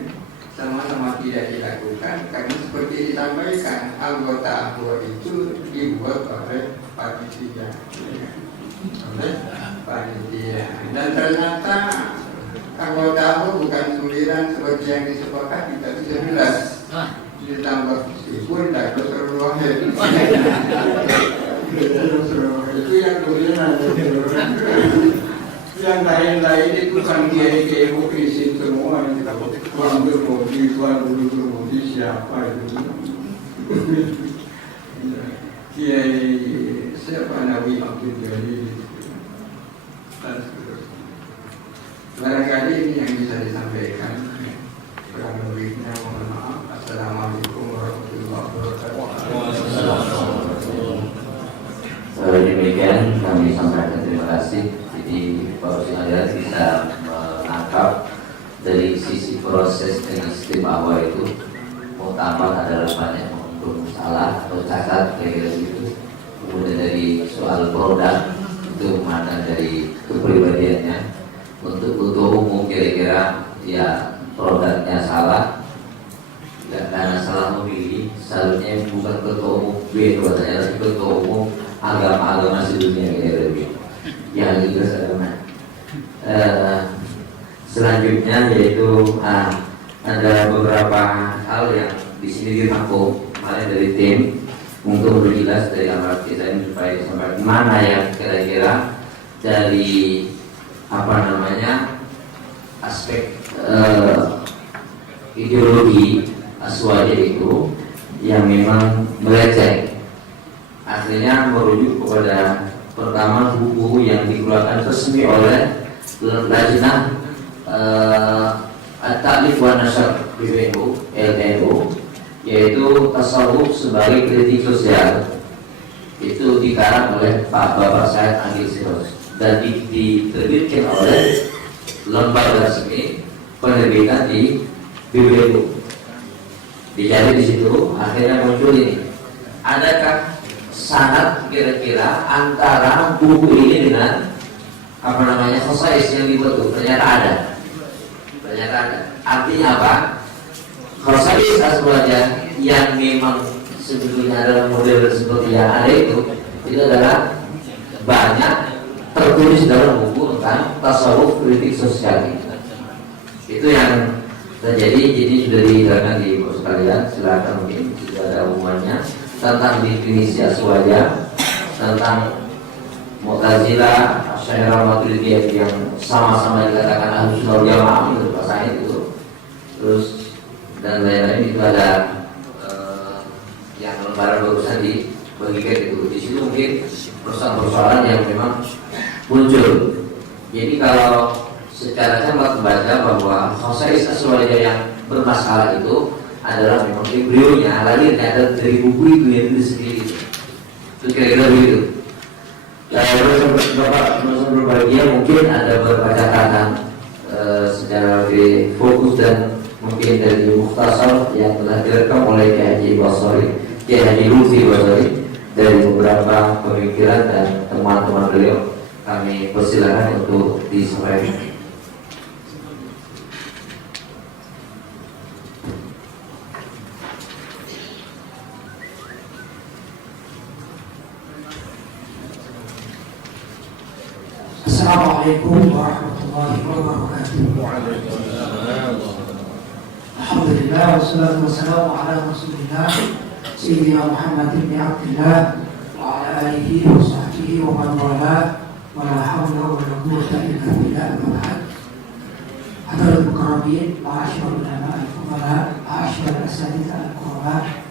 Sama-sama tidak dilakukan karena seperti disampaikan anggota APOR itu dibuat oleh panitia, ya kan? Oleh panitia. Dan ternyata anggota APOR bukan 9 seperti yang disepakati, tapi 11. Ditambah meskipun tak Rasulullah itu yang dominan. Yang lain-lain itu kan kiai-kiai mukrisin semua yang kita tuan bermudi, tuan dulu bermudi siapa itu? Kiai siapa Nabi Abdul Jalil dan seterusnya. Barangkali ini yang bisa disampaikan. Kurang lebihnya mohon maaf. Assalamualaikum warahmatullahi wabarakatuh. Demikian kami sampaikan terima kasih. Jadi Pak Ustaz bisa menangkap dari sisi proses dengan sistem awal itu muktamar adalah banyak mengandung salah atau cacat kayak gitu. Kemudian dari soal produk itu mana dari kepribadiannya. Untuk umum kira-kira ya produknya salah. Ya, karena salah memilih, seharusnya bukan ketua umum B, tapi ketua umum agama-agama sedunia gitu. Yang juga agama. Selanjutnya yaitu ada beberapa hal yang di sini dirangkum kemarin dari tim untuk lebih jelas dari amalan kita ini supaya disampaikan mana yang kira-kira dari aspek ideologi Aswaja itu yang memang meleceh, akhirnya merujuk kepada pertama buku yang dikeluarkan resmi oleh Lajnah At-Ta'lif wa Nashr PBNU LNU, yaitu Tasawuf sebagai kritik sosial. Itu dikarang oleh Pak Bapak Said Agil Siroj dan diterbitkan oleh lembaga resmi penerbitan di PBNU. Dicari di situ, akhirnya muncul ini. Adakah sanad kira-kira antara buku ini dengan khosais yang dibentuk? Ternyata ada. Artinya apa? Khosais Aswaja yang memang sebetulnya adalah model seperti yang ada itu adalah banyak tertulis dalam buku tentang tasawuf kritik sosial. Itu yang terjadi. Jadi sudah dijelaskan di buku sekalian, silakan mungkin sudah ada umumannya tentang definisi Aswaja, tentang Mu'tazilah, Asy'ariyah, Maturidiyah yang sama-sama dikatakan Ahlus Sunnah wal Jamaah menurut bahasa itu. Terus dan lain-lain itu ada yang lembaran barusan dibagikan itu. Di situ mungkin persoalan-persoalan yang memang muncul. Jadi kalau secara cermat membaca bahwa khosais Aswaja yang bermasalah itu adalah memang embrionya, lahirnya ada dari buku itu yang itu sendiri. Itu kira-kira begitu. Bapak berbahagia mungkin ada beberapa catatan secara lebih fokus dan mungkin dari mukhtasar yang telah direkam oleh Kiai Haji Basori, Kiai Haji Lutfi Basori dari beberapa pemikiran dan teman-teman beliau. Kami persilakan untuk disampaikan. Assalamualaikum warahmatullahi wabarakatuh. Alhamdulillah wassalatu wassalamu ala Rasulillah Sayyidina Muhammad bin Abdullah wa ala alihi wa sahbihi wa man wala wa la hawla wa la quwwata illa billah wa ba'd. Hadratul mukarramin, ma'asyiral ulama al-fudala, ma'asyiral asatidz al-qurra,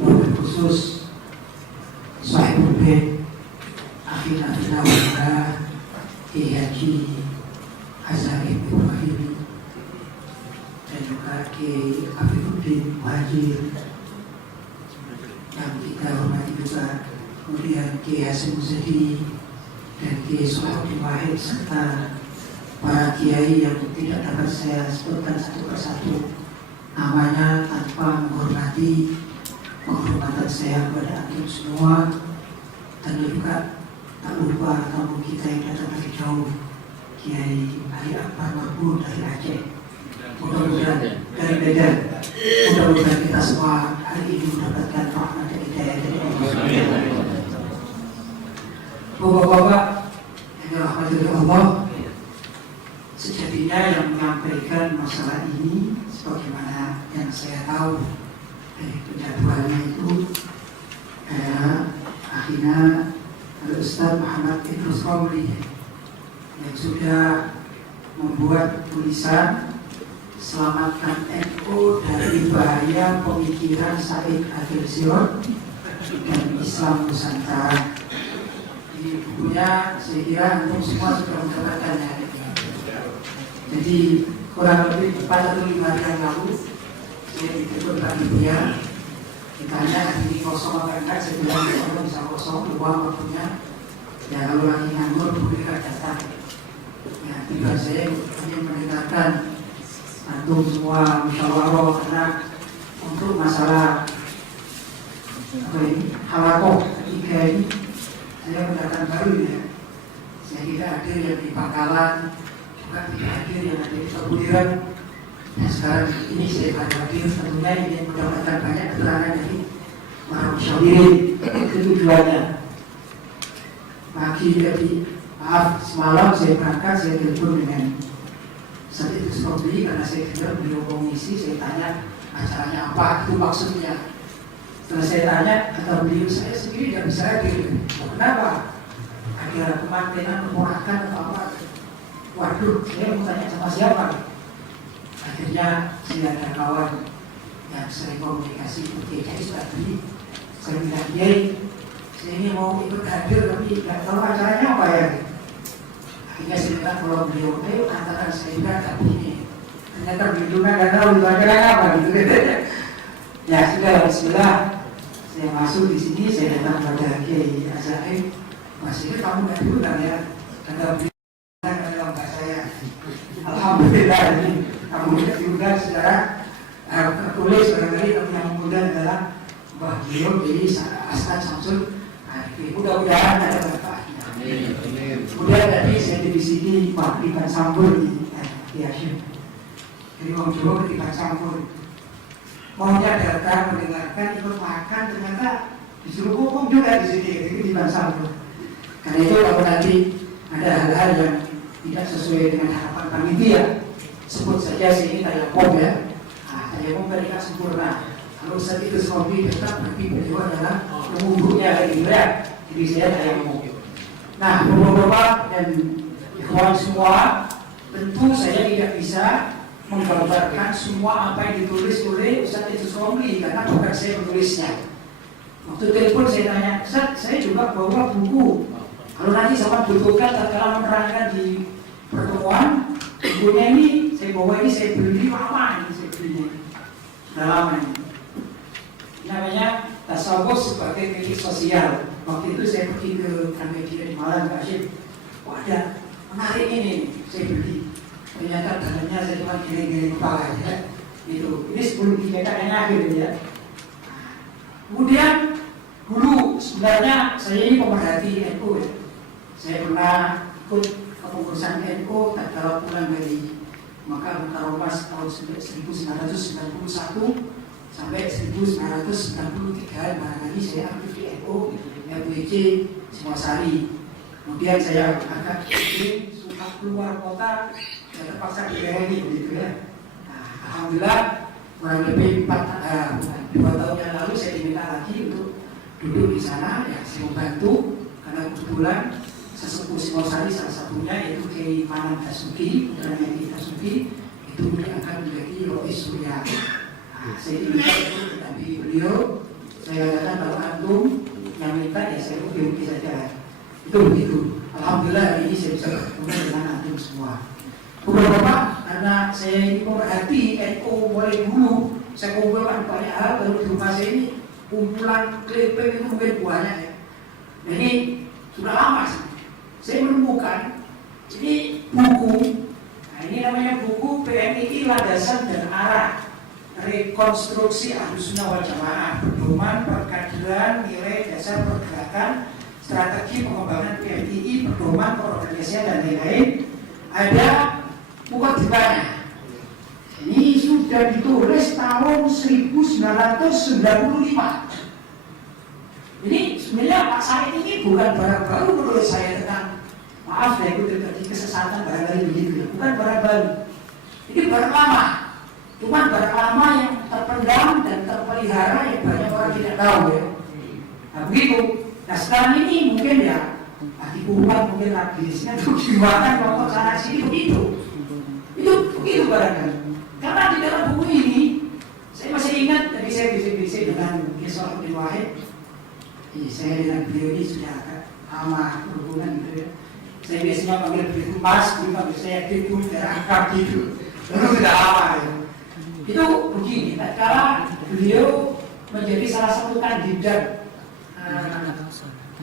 wabil khusus sahibul bait akhina fillah Kiai Haji Hazaim Ibrahim dan juga Kiai Afifuddin Muhajir yang kita hormati juga, kemudian Kiai Hasim Muzadi dan Kiai Salahuddin Wahid serta para kiai yang tidak dapat saya sebutkan satu persatu namanya tanpa menghormati penghormatan saya kepada antum semua, dan juga tak lupa tamu kita yang datang dari jauh, Kiai Ali Akbar Mahmud dari Aceh, mudah-mudahan dari Medan, mudah-mudahan kita semua hari ini mendapatkan rahmat dan hidayah dari Allah. Bapak-bapak yang dirahmati oleh Allah, sejatinya yang menyampaikan masalah ini sebagaimana yang saya tahu dari penjadwalannya itu adalah akhirnya Al-Ustaz Muhammad Idrus Romli yang sudah membuat tulisan Selamatkan NU dari bahaya pemikiran Said Akhil Sirot dan Islam Nusantara. Ini bukunya saya kira untuk semua sudah mendapatkannya. Jadi kurang lebih 4 atau 5 hari yang lalu saya ditegur Pak Ibuya, ditanya hari ini kosong apa enggak, saya bilang kalau bisa kosong, luang waktunya ya, kalau lagi nganggur boleh datang. Ya, tiba saya hanya mendengarkan antum semua musyawarah karena untuk masalah apa ini halakoh ketiga ini saya mendatang baru ya. Saya kira ada yang di Bangkalan, juga tidak hadir yang ada di Sabudiran. Nah sekarang ini saya hadir, tentunya ingin mendapatkan banyak keterangan dari para musyawirin. Itu tujuannya. Pagi tadi, maaf semalam saya berangkat, saya telepon dengan saat itu Sobri karena saya dengar beliau komisi, saya tanya acaranya apa, itu maksudnya. Setelah saya tanya, kata beliau saya sendiri tidak bisa hadir. Kenapa? Ada kemantenan, keponakan atau apa? Waduh, saya mau tanya sama siapa? Akhirnya saya ada kawan yang sering komunikasi dengan Kiai tadi. Saya bilang, Kiai, saya ini mau ikut hadir tapi tidak tahu acaranya apa ya. Akhirnya saya bilang kalau beliau, ayo katakan saya juga tak begini. Ternyata beliau juga tidak tahu itu acaranya apa gitu. Ya sudah, bismillah. Saya masuk di sini, saya datang pada Kiai Hazaim. Masih kamu nggak diundang ya? Kata beliau. Alhamdulillah ini kamu diundang secara tertulis barangkali, tapi yang mengundang adalah Mbah Gio dari Asad Samsul. Mudah-mudahan ada manfaatnya. Kemudian tadi saya di sini Pak Iban Sampur di Hashim. Dari Wong Jawa ke Iban Sampur. Maunya datang mendengarkan, ikut makan, ternyata disuruh hukum juga di sini di Iban Sampur. Karena itu kalau nanti ada hal-hal yang tidak sesuai dengan harapan panitia, sebut saja sini tayamum ya. Tayamum kan tidak sempurna. Kalau saat itu sekolah tetap berarti beliau adalah pemuduknya lagi berat. Jadi saya tayamum. Nah, bapak-bapak dan ikhwan semua, tentu saya tidak bisa menggambarkan semua apa yang ditulis oleh Ustaz Idrus Romli karena bukan saya menulisnya. Waktu telepon saya tanya, Ustaz, saya juga bawa buku. Kalau nanti sama butuhkan tatkala menerangkan di pertemuan, bukunya ini saya bawa, ini saya beli lama, ini saya belinya sudah lama ini. Namanya tasawuf sebagai kritik sosial. Waktu itu saya pergi ke Gramedia di Malang, Pak Syed. Wah, ada menarik ini, saya beli. Ternyata dalamnya saya cuma gini-gini kepala ya. Itu, ini sebelum dikatakan akhir ya. Kemudian dulu sebenarnya saya ini pemerhati NU ya. Saya pernah ikut kepengurusan NU tatkala pulang dari Makkah Mukarramah tahun 1991 sampai 1993. Barangkali saya aktif di NU, FWC Singosari. Kemudian saya agak suka keluar kota, saya terpaksa dilayani begitu ya. Nah, alhamdulillah kurang lebih 2 tahun yang lalu saya diminta lagi untuk duduk di sana, ya saya membantu karena kebetulan sesepuh Singosari salah satunya yaitu Kiai Manan Dasuki, putranya Kiai Dasuki itu akan menjadi Rois Surya. Nah, saya diminta untuk mendampingi beliau. Saya katakan kalau antum yang minta ya saya oke saja. Itu begitu. Alhamdulillah hari ini saya bisa bertemu dengan antum semua. Bapak, karena saya ini pemerhati NU mulai dulu saya kumpulkan banyak hal baru di rumah saya ini kumpulan klipping itu mungkin banyak ya. Nah, ini sudah lama sih. Saya menemukan ini buku. Nah, ini namanya buku PMII Landasan dan Arah Rekonstruksi Ahlussunnah wal Jamaah, Pedoman Perkaderan Nilai Dasar Pergerakan Strategi Pengembangan PMII, Pedoman Pengorganisasian dan lain-lain. Ada mukadimahnya. Ini sudah ditulis tahun 1995. Ini sebenarnya Pak Said ini bukan barang baru menurut saya tentang, maaf ya itu terjadi kesesatan barangkali begitu ya. Bukan barang baru. Ini barang lama. Cuma barang lama yang terpendam dan terpelihara yang banyak orang tidak tahu ya. Nah begitu. Nah sekarang ini mungkin ya dibuat mungkin habisnya itu gimana kelompok sana sini begitu. Itu begitu barangkali. Karena di dalam buku ini saya masih ingat tadi saya bisik-bisik dengan Kisah Abdul Wahid. Saya dengan beliau ini sudah agak lama berhubungan gitu ya. Saya biasanya panggil beliau Mas, beliau panggil saya Bidu, terangkat gitu. Lalu sudah lama ya. Itu begini, tatkala beliau menjadi salah satu kandidat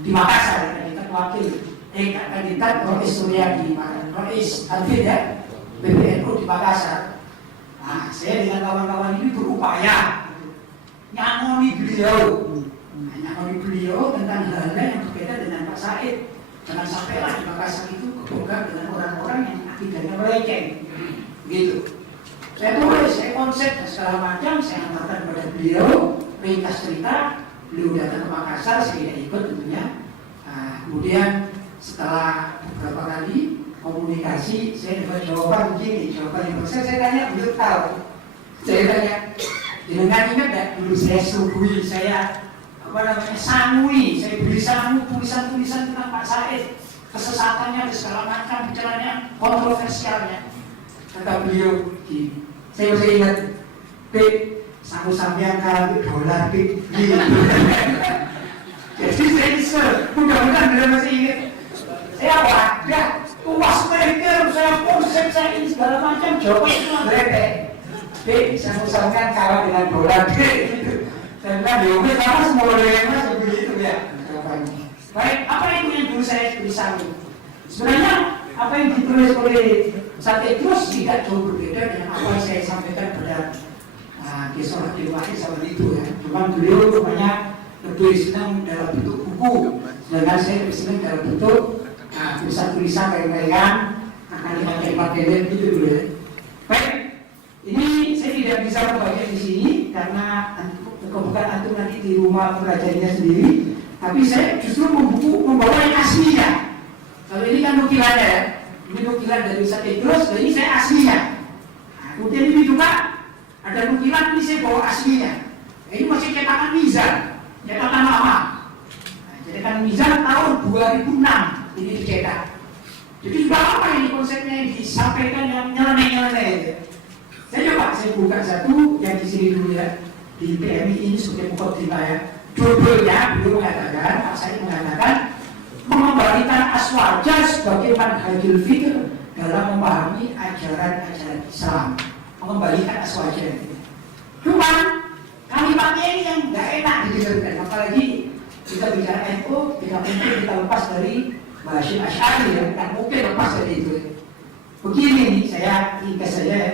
di Makassar, kandidat wakil, kandidat Rois Surya di Rois Alvin ya, PBNU di Makassar. Nah, saya dengan kawan-kawan ini berupaya nyangoni beliau tentang hal-hal yang berbeda dengan Pak Said. Jangan sampailah di Makassar itu kebongkar dengan orang-orang yang akidahnya melenceng, gitu. Saya tulis, saya konsep dan segala macam, saya antarkan kepada beliau, ringkas cerita, beliau datang ke Makassar, saya tidak ikut tentunya. Nah, kemudian setelah beberapa kali komunikasi, saya dapat jawaban begini, jawaban yang saya tanya, beliau tahu. Saya tanya, dengan ingat tidak dulu saya suguhi, saya sangui, saya beri sangu tulisan-tulisan tentang Pak Said, kesesatannya dan segala macam, bicaranya kontroversialnya. Kata beliau, saya masih ingat, sangu sampean kalau dolar, jadi saya isel, mudah-mudahan beliau masih ingat. Saya wadah, puas mereka, saya konsep, saya ini segala macam, jawabannya cuma berapa. Sangu sampean kalah dengan dolar, gitu. Saya bilang, ya sama semua mas begitu ya jawabannya. Baik, apa itu yang dulu saya tulisan? Sebenarnya apa yang ditulis oleh Said Idrus tidak jauh berbeda dengan apa yang saya sampaikan pada Kisah Abdul Wahid sama itu ya. Cuma beliau rupanya lebih senang dalam bentuk buku, sedangkan saya lebih senang dalam bentuk tulisan-tulisan kayak-kayan, kalimat-kalimat pendek gitu dulu ya. Baik, ini saya tidak bisa membagikan di sini karena bukan antum nanti di rumah pelajarinya sendiri, tapi saya justru membawa yang aslinya. Kalau ini kan nukilannya ya, ini nukilan dari Ustaz Idrus, dan ini saya aslinya. Nah, kemudian ini juga ada nukilan, ini saya bawa aslinya. Nah, ini masih cetakan Mizan, cetakan lama. Nah, cetakan Mizan tahun 2006 ini dicetak. Jadi sudah lama ini konsepnya yang disampaikan yang nyeleneh-nyeleneh. Saya buka satu yang di sini dulu ya. Di PMI ini sebagai mukadimah ya. Judulnya beliau mengatakan, Pak Said mengatakan mengembalikan aswaja sebagai manhajul fikr dalam memahami ajaran-ajaran Islam. Mengembalikan aswaja itu. Cuman kalimatnya ini yang nggak enak didengarkan, apalagi kita bicara NU, tidak mungkin kita lepas dari Hasyim Asy'ari ya, tidak mungkin lepas dari itu. Begini nih, saya ringkas saja ya.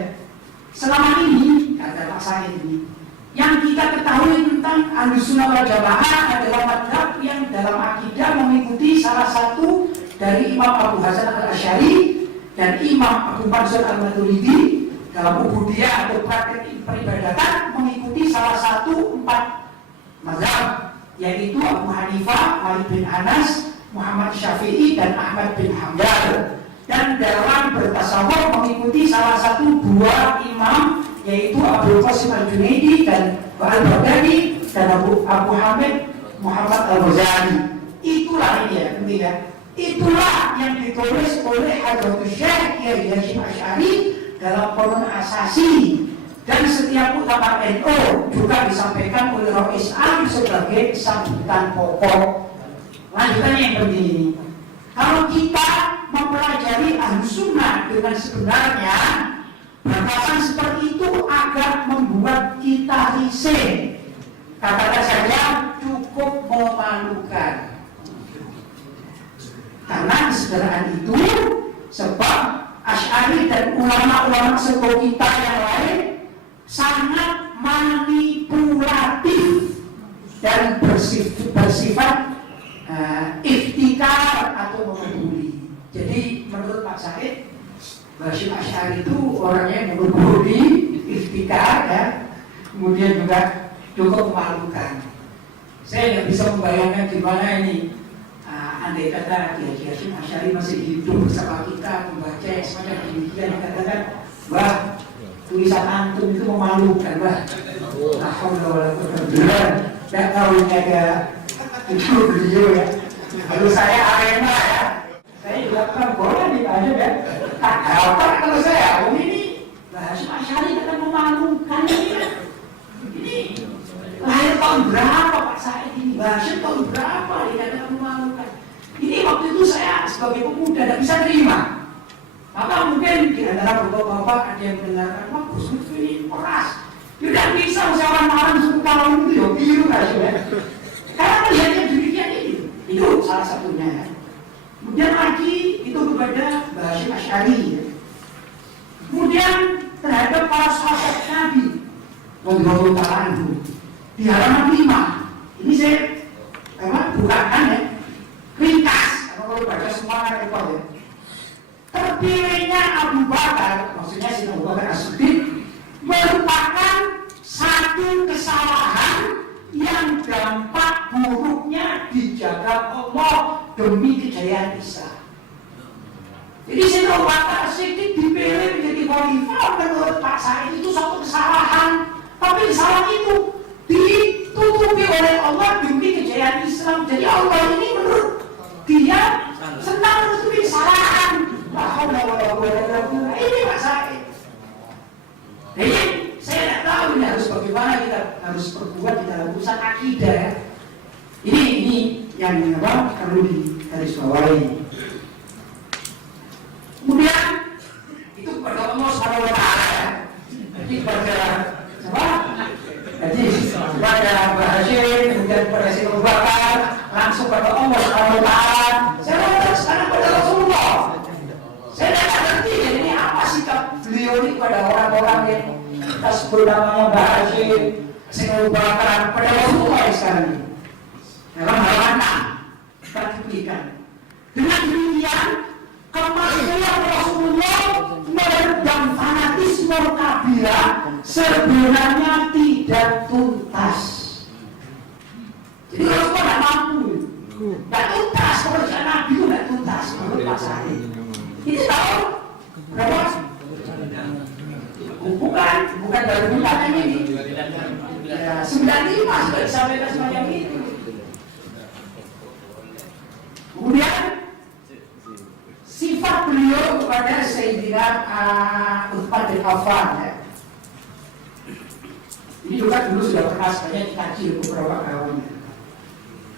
Selama ini kata Pak Said ini, yang kita ketahui tentang Ahlussunnah wal Jamaah adalah madhab yang dalam akidah mengikuti salah satu dari Imam Abu Hasan al-Asy'ari dan Imam Abu Mansur al-Maturidi. Dalam ubudiyah atau praktek peribadatan mengikuti salah satu 4 mazhab, yaitu Abu Hanifah, Malik bin Anas, Muhammad Syafi'i dan Ahmad bin Hanbal, dan dalam bertasawuf mengikuti salah satu dua imam, yaitu Abdul Qasim Al-Junaidi dan Al-Baghdadi dan Abu Hamid Muhammad Al-Ghazali. Itulah ini ya, penting ya. Itulah yang ditulis oleh Hadratus Syekh Kiai Hasyim Asy'ari dalam Qur'an Asasi, dan setiap ulama NU juga disampaikan oleh Rois Am sebagai sambutan pokok. Lanjutannya yang penting ini, kalau kita mempelajari Ahlus Sunnah dengan sebenarnya, batasan seperti itu agak membuat kita risih. Katakan saja cukup memalukan. Karena kesederhanaan itu sebab Asy'ari dan ulama-ulama sepuh kita yang lain sangat manipulatif dan bersifat iftikar atau mengguli. Jadi menurut Pak Said, Hasyim Asy'ari itu orangnya yang mengguli, iftikar ya, kemudian juga cukup memalukan. Saya nggak bisa membayangkan gimana ini. Andai kata Kiai Hasyim Asy'ari masih hidup bersama kita, membaca semacam demikian, katakan, wah, tulisan antum itu memalukan, wah. Alhamdulillah, tidak tahu ini ada itu beliau ya. Lalu saya Arema ya, saya juga kan boleh ditanya ya. Tak apa kalau saya, ini Hasyim Asy'ari akan memalukan ini kan. Ini lahir tahun berapa Pak Said ini? Hasyim tahun berapa dikatakan memalukan? Ini waktu itu saya sebagai pemuda tidak bisa terima. Maka mungkin di antara bapak-bapak ada yang mendengarkan, wah Gus Dur ini keras. Tidak bisa usahawan malam suku kalon itu ya biru ya. Karena melihatnya demikian itu salah satunya. Kemudian lagi itu kepada Hasyim Asy'ari. Kemudian terhadap para sahabat Nabi, radhiyallahu ta'ala anhum, di halaman 5. Ini saya bukakan ya. Ringkas, kalau baca semua kan repot ya. Terpilihnya Abu Bakar, maksudnya Sayyidina Abu Bakar As-Siddiq, merupakan satu kesalahan yang dampak buruknya dijaga Allah demi kejayaan Islam. Jadi Sayyidina Abu Bakar As-Siddiq dipilih menjadi khalifah menurut Pak Said itu satu kesalahan, tapi kesalahan itu ditutupi oleh Allah demi kejayaan Islam. Jadi Allah ini menurut dia senang menutupi kesalahan. Ini Pak Said. Jadi saya tidak tahu ini harus bagaimana kita harus berbuat di dalam urusan akidah ya. Ini yang perlu digarisbawahi. Kemudian itu kepada Allah Subhanahu wa taala ya. Jadi kepada siapa? Jadi kepada Mbah Hasyim, kemudian kepada Sayyidina Abu Bakar, langsung kepada Allah Subhanahu wa taala. Saya mau sekarang kepada Rasulullah. Saya tidak ngerti ini apa sikap beliau ini kepada orang-orang yang kita sebut namanya Mbah Hasyim, Sayyidina Abu Bakar, kepada Rasulullah sekarang ini. Dalam halaman 6 kita diberikan. Dengan demikian kematian Rasulullah meredam fanatisme kabilah sebenarnya tidak tuntas. Jadi Rasulullah tidak mampu, tidak tuntas, pekerjaan Nabi itu tidak tuntas menurut Pak Said. Ini tahun berapa? Bukan dari bulan ini. Ya, 95 sudah disampaikan semacam itu. Kemudian sifat beliau kepada Sayyidina Utsman bin Affan ya. Ini juga dulu sudah pernah banyak dikaji beberapa kali.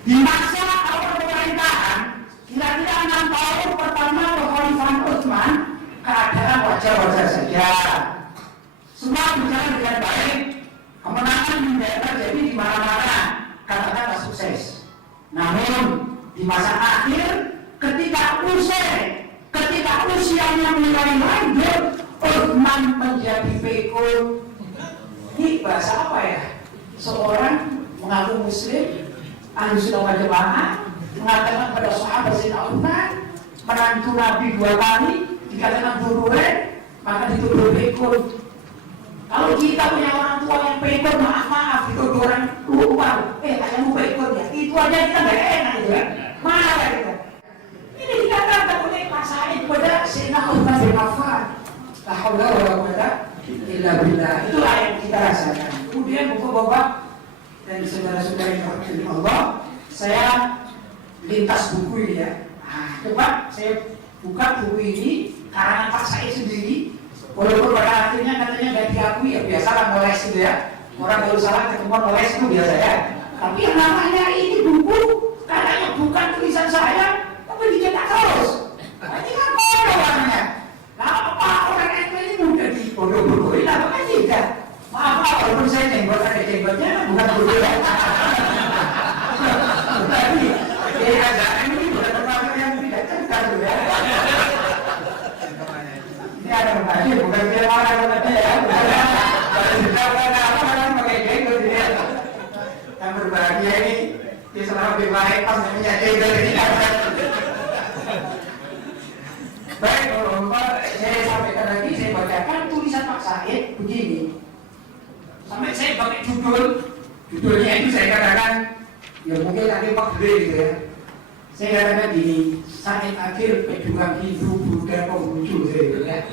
Di masa awal pemerintahan, kira-kira 6 tahun pertama kekhalifahan Utsman, keadaan wajar-wajar saja. Semua berjalan dengan baik, kemenangan terjadi di mana-mana, katakanlah sukses. Namun di masa akhir, ketika usianya mulai lanjut, Utsman menjadi pikun. Ini bahasa apa ya? Seorang mengaku Muslim, Ahlus Sunnah wal Jamaah, mengatakan pada sahabat Sayyidina Utsman, menantu Nabi 2 kali, dikatakan buruan, maka dituduh pikun. Kalau kita punya orang tua yang pikun, maaf, dituduh orang luar, kamu pikun ya, itu aja kita gak enak gitu kan? Mana kita? kepada Sayyidina Utsman bin Affan. La haula wala quwwata illa billah. Itulah yang kita rasakan. Kemudian Bapak-bapak dan saudara-saudara yang dirahmati Allah, saya lintas buku ini ya. Nah, coba saya buka buku ini karangan Pak Said sendiri. Walaupun pada akhirnya katanya nggak diakui, ya biasa kan moles gitu ya. Orang baru salah ketemuan moles itu biasa ya. Tapi yang namanya ini buku katanya bukan tulisan saya, tapi dicetak terus. Nah, ini kan bodoh warnanya. Nah, apa orang itu ini mudah dibodoh-bodohin apa kan tidak? Maaf, walaupun saya jenggot ada jenggotnya, bukan bodoh ya. Tapi keadaan ini bukan termasuk yang tidak cerdas ya. Ini ada masih bukan dia orang tadi ya. Kalau sudah apa orang pakai jenggot dia. Yang berbahagia ini dia selalu lebih baik pas namanya jenggot ini. Baik, Bapak, saya sampaikan lagi, saya bacakan tulisan Pak Said begini. Sampai saya pakai judulnya itu saya katakan, ya mungkin tadi Pak Gede gitu ya. Saya katakan gini, Said Akhil pejuang Hindu Buddha Konghucu gitu ya.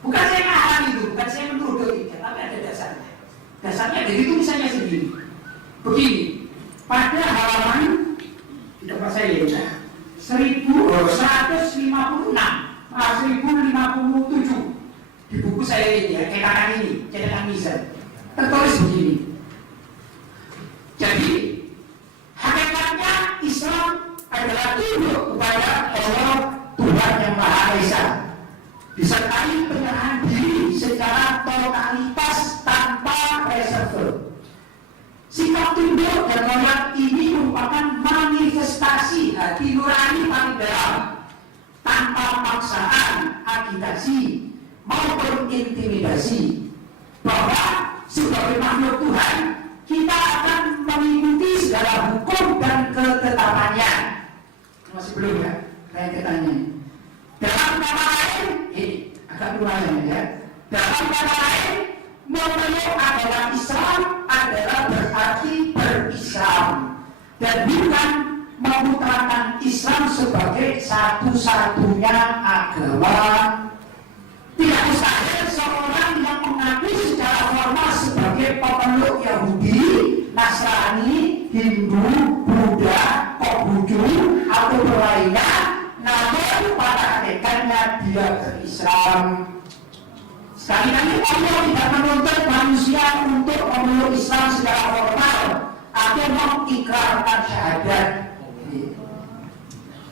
Bukan saya ngarang itu, bukan saya menuduh tidak, tapi ada dasarnya. Dasarnya dari tulisannya sendiri. Begini, pada halaman di tempat saya ya, 1157 di buku saya ini ya, cetakan Mizan tertulis begini. Jadi hakikatnya Islam adalah tunduk kepada Allah Tuhan yang Maha Esa, disertai penyerahan diri secara totalitas tanpa reserve. Sikap tunduk dan menolak ini merupakan manifestasi hati nurani paling dalam, tanpa paksaan, agitasi maupun intimidasi, bahwa sebagai makhluk Tuhan kita akan mengikuti segala hukum dan ketetapannya. Masih belum ya? Saya tanya. Dalam kata lain, ini agak lumayan ya. Dalam kata lain, memeluk agama Islam adalah berarti berislam dan bukan memutrakan Islam sebagai satu-satunya agama. Tidak mustahil seorang yang mengaku secara formal sebagai pemeluk Yahudi, Nasrani, Hindu, Buddha, Konghucu atau berlainnya, namun pada hakikatnya dia berislam. Sekali lagi, Allah tidak menuntut manusia untuk memeluk Islam secara formal atau mengikrarkan syahadat.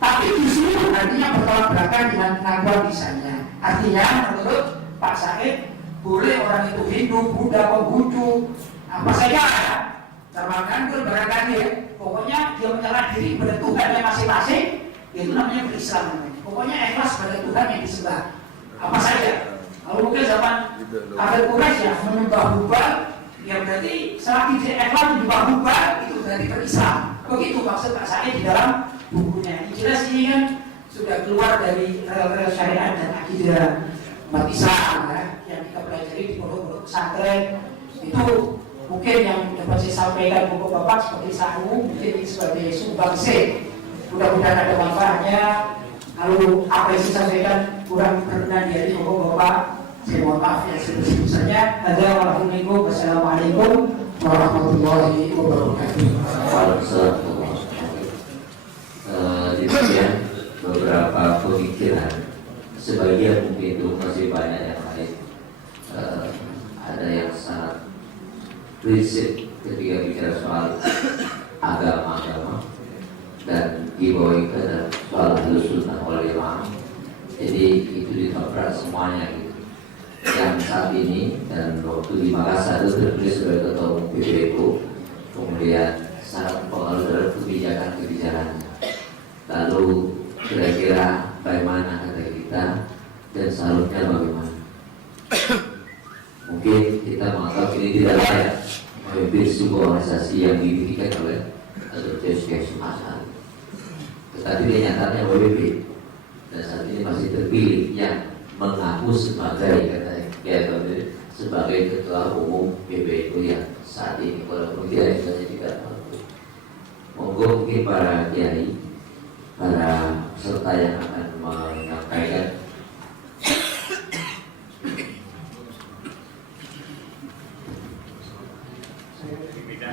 Tapi justru artinya bertolak belakang dengan pengakuan misalnya. Artinya menurut Pak Said, boleh orang itu Hindu, Buddha, Konghucu, apa saja, termakan itu barangkali ya. Pokoknya dia menyerah diri pada Tuhannya masing-masing, itu namanya berislam namanya. Pokoknya ikhlas pada Tuhan yang disembah. Apa saja. Kalau mungkin zaman Kafir Quraisy ya menyembah Hubal, ya berarti selagi dia ikhlas menyembah Hubal itu berarti berislam. Begitu maksud Pak Said di dalam bukunya. Yang jelas ini kan sudah keluar dari rel-rel syariat dan akidah umat Islam ya, yang kita pelajari di pondok pesantren. Itu mungkin yang dapat saya sampaikan Bapak-bapak seperti Sahu, mungkin sebagai sumbangsi. Mudah-mudahan ada manfaatnya. Kalau apa yang saya sampaikan kurang berkenan di hati Bapak-bapak, saya mohon maaf ya sebesar-besarnya. Wassalamualaikum warahmatullahi wabarakatuh. Demikian beberapa pemikiran, sebagian mungkin itu masih banyak yang lain. Ada yang sangat prinsip ketika bicara soal agama-agama dan dibawa ke dalam soal Ahlussunnah wal Jamaah. Jadi itu ditoprak semuanya gitu. Yang saat ini dan waktu di Makassar itu terpilih sebagai ketua umum PBNU, kemudian sangat pengaruh dalam kebijakan-kebijakan. Lalu kira-kira bagaimana kata kita dan seharusnya bagaimana? Mungkin kita menganggap ini tidak layak memimpin sebuah organisasi yang didirikan oleh Dr. Syekh Hasan. Tetapi kenyataannya WBB dan saat ini masih terpilih yang mengaku sebagai sebagai ketua umum PBNU yang saat ini walaupun tidak bisa tidak mampu. Monggo mungkin para kiai, para peserta yang akan menyampaikan Baik,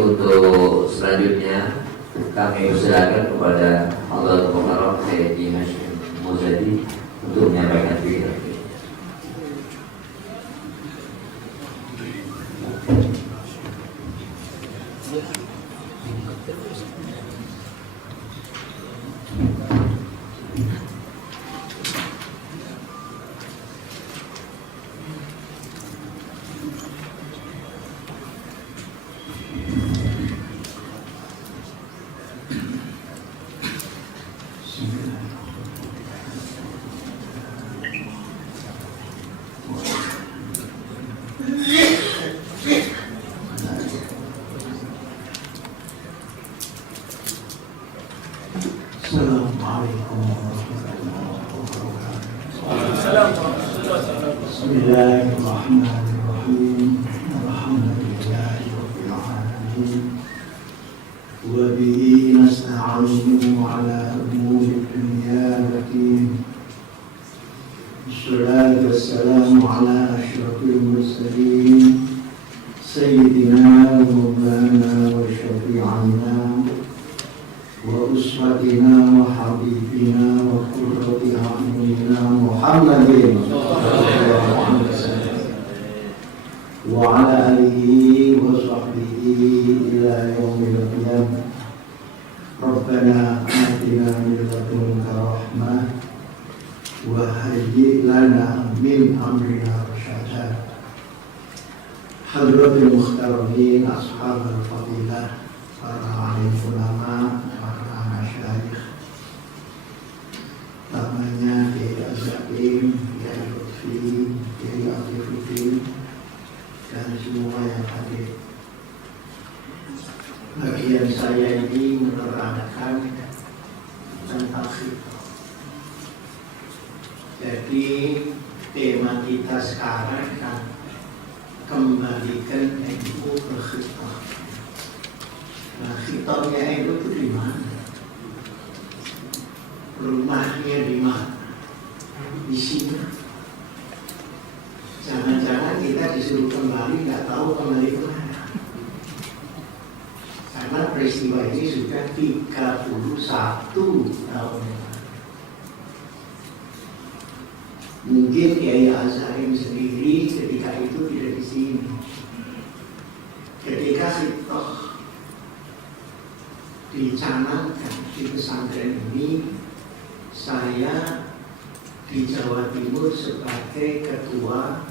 untuk selanjutnya kami persilakan kepada Allah Mukarram Sayyidi Hashim Muzadi untuk menyampaikan pikiran. Assalamualaikum warahmatullahi wabarakatuh. Bismillahirrahmanirrahim. Alhamdulillahi rabbil alamin. Wa bihi nasta'inu ala umuri dunya wa din. Wassalatu wassalamu ala asyrafil mursalin sayyidina wa maulana wa syafi'ina wa uswatina wa habibina wa qurrati a'yunina Muhammadin wa ala alihi wa sahbihi ila yaumil qiyamah. Rabbana atina min ladunka rahmah wa hayyi lana min amrina rasyada. Hadratul muhtaramin ashabul fadilah, para alim ulama, para masyayikh, namanya Kiai Azaim, Kiai Lutfi, Kiai Afifuddin, dan semua yang hadir. Bagian saya ini menerangkan tentang khitbah. Jadi tema kita sekarang kan kembalikan NU ke khitbah. Nah, khitabnya itu di mana? Rumahnya di mana? Di sini. Jangan-jangan kita disuruh kembali, nggak tahu kembali ke mana. Karena peristiwa ini sudah 31 tahun. Mungkin Kiai Azaim sendiri ketika itu tidak di sini. Ketika khitbah dicanangkan di pesantren ini, saya di Jawa Timur sebagai ketua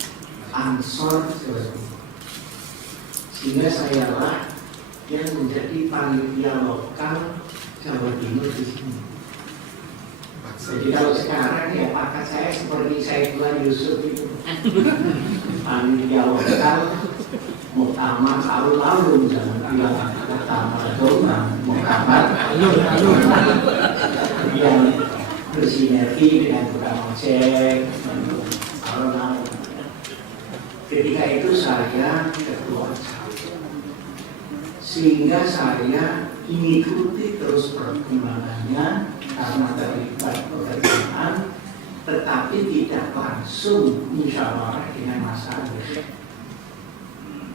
Ansor Jawa Timur, sehingga saya lah yang menjadi panitia lokal Jawa Timur di sini. Jadi kalau sekarang ya pakat saya seperti Saifullah Yusuf itu, panitia lokal muktamar alun-alun, jangan bilang muktamar doma, muktamar alun-alun yang bersinergi dengan tukang ojek, alun-alun. Ketika itu saya ketua, sehingga saya mengikuti terus perkembangannya karena terlibat pekerjaan, tetapi tidak langsung musyawarah dengan masyarakat.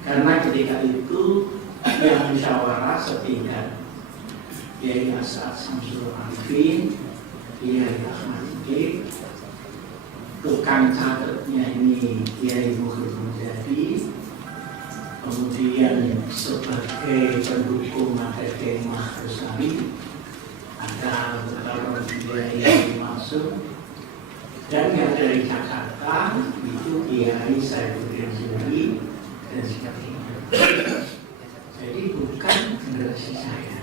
Karena ketika itu yang musyawarah setingkat Kiai Asad Samsul Arifin, Kiai Ahmad Dik, tukang catatnya ini Kiai Mukhid Muzadi, kemudian sebagai pendukung ada Kiai Mahrusari, ada beberapa Kiai masuk, dan yang dari Jakarta itu Kiai Saifuddin Zuri dan sebagainya. Jadi bukan generasi saya,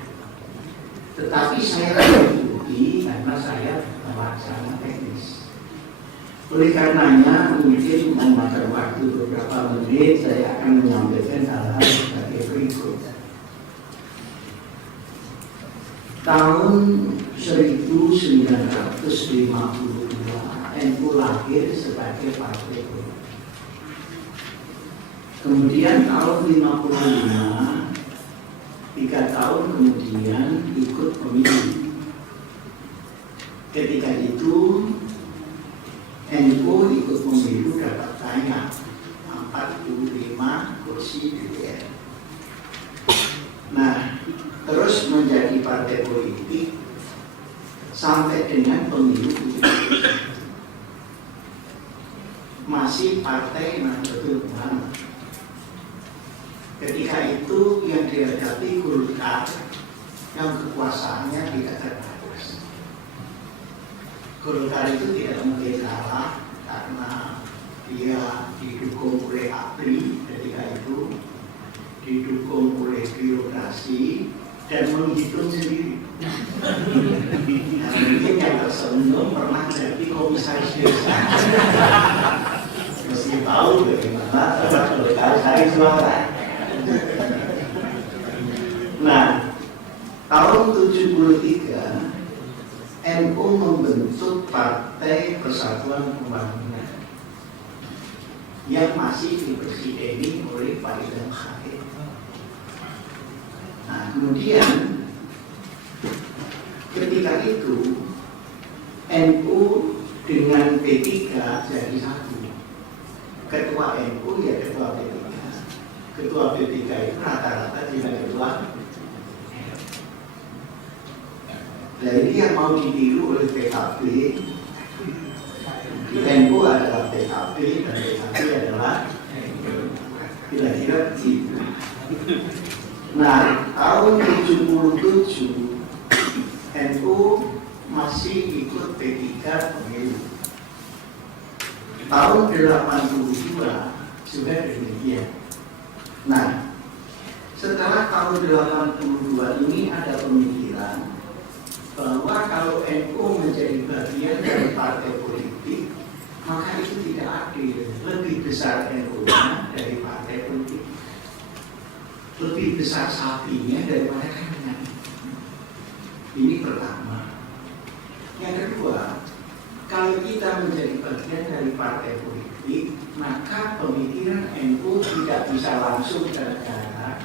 tetapi saya mengikuti karena saya melaksanakan teknis. Oleh karenanya mungkin memakan waktu beberapa menit, saya akan menyampaikan hal-hal sebagai berikut. Tahun 1952 NU lahir sebagai partai politik. Kemudian tahun 55, 3 tahun kemudian ikut pemilu. Ketika itu NU ikut pemilu dapat banyak 45 kursi DPR. Nah, terus menjadi partai politik sampai dengan pemilu masih partai Nahdlatul Ulama. Ketika itu yang dihadapi Golkar yang kekuasaannya tidak terbatas. Golkar itu tidak mungkin kalah karena dia didukung oleh ABRI ketika itu, didukung oleh birokrasi dan menghitung sendiri. Nah, mungkin yang tersenyum pernah jadi komisaris desa. Mesti tahu bagaimana Golkar cari suara. Nah, tahun 73 NU membentuk Partai Persatuan Pembangunan yang masih dipresideni oleh Pak Idam Khalil. Nah, kemudian ketika itu NU dengan P3 jadi satu. Ketua NU ya ketua P3. Ketua P3 itu rata-rata tidak ketua. Nah, ini yang mau ditiru oleh PKB. NU adalah PKB dan PKB adalah kira-kira gitu. Nah, tahun 77 NU masih ikut P3 pemilu. Tahun 82 sudah demikian. Nah, setelah tahun 82 ini ada pemikiran bahwa kalau NU menjadi bagian dari partai politik, maka itu tidak adil. Lebih besar NU-nya dari partai politik, lebih besar sapinya daripada kandang. Ini pertama. Yang kedua, kalau kita menjadi bagian dari partai politik, maka pemikiran NU tidak bisa langsung ke negara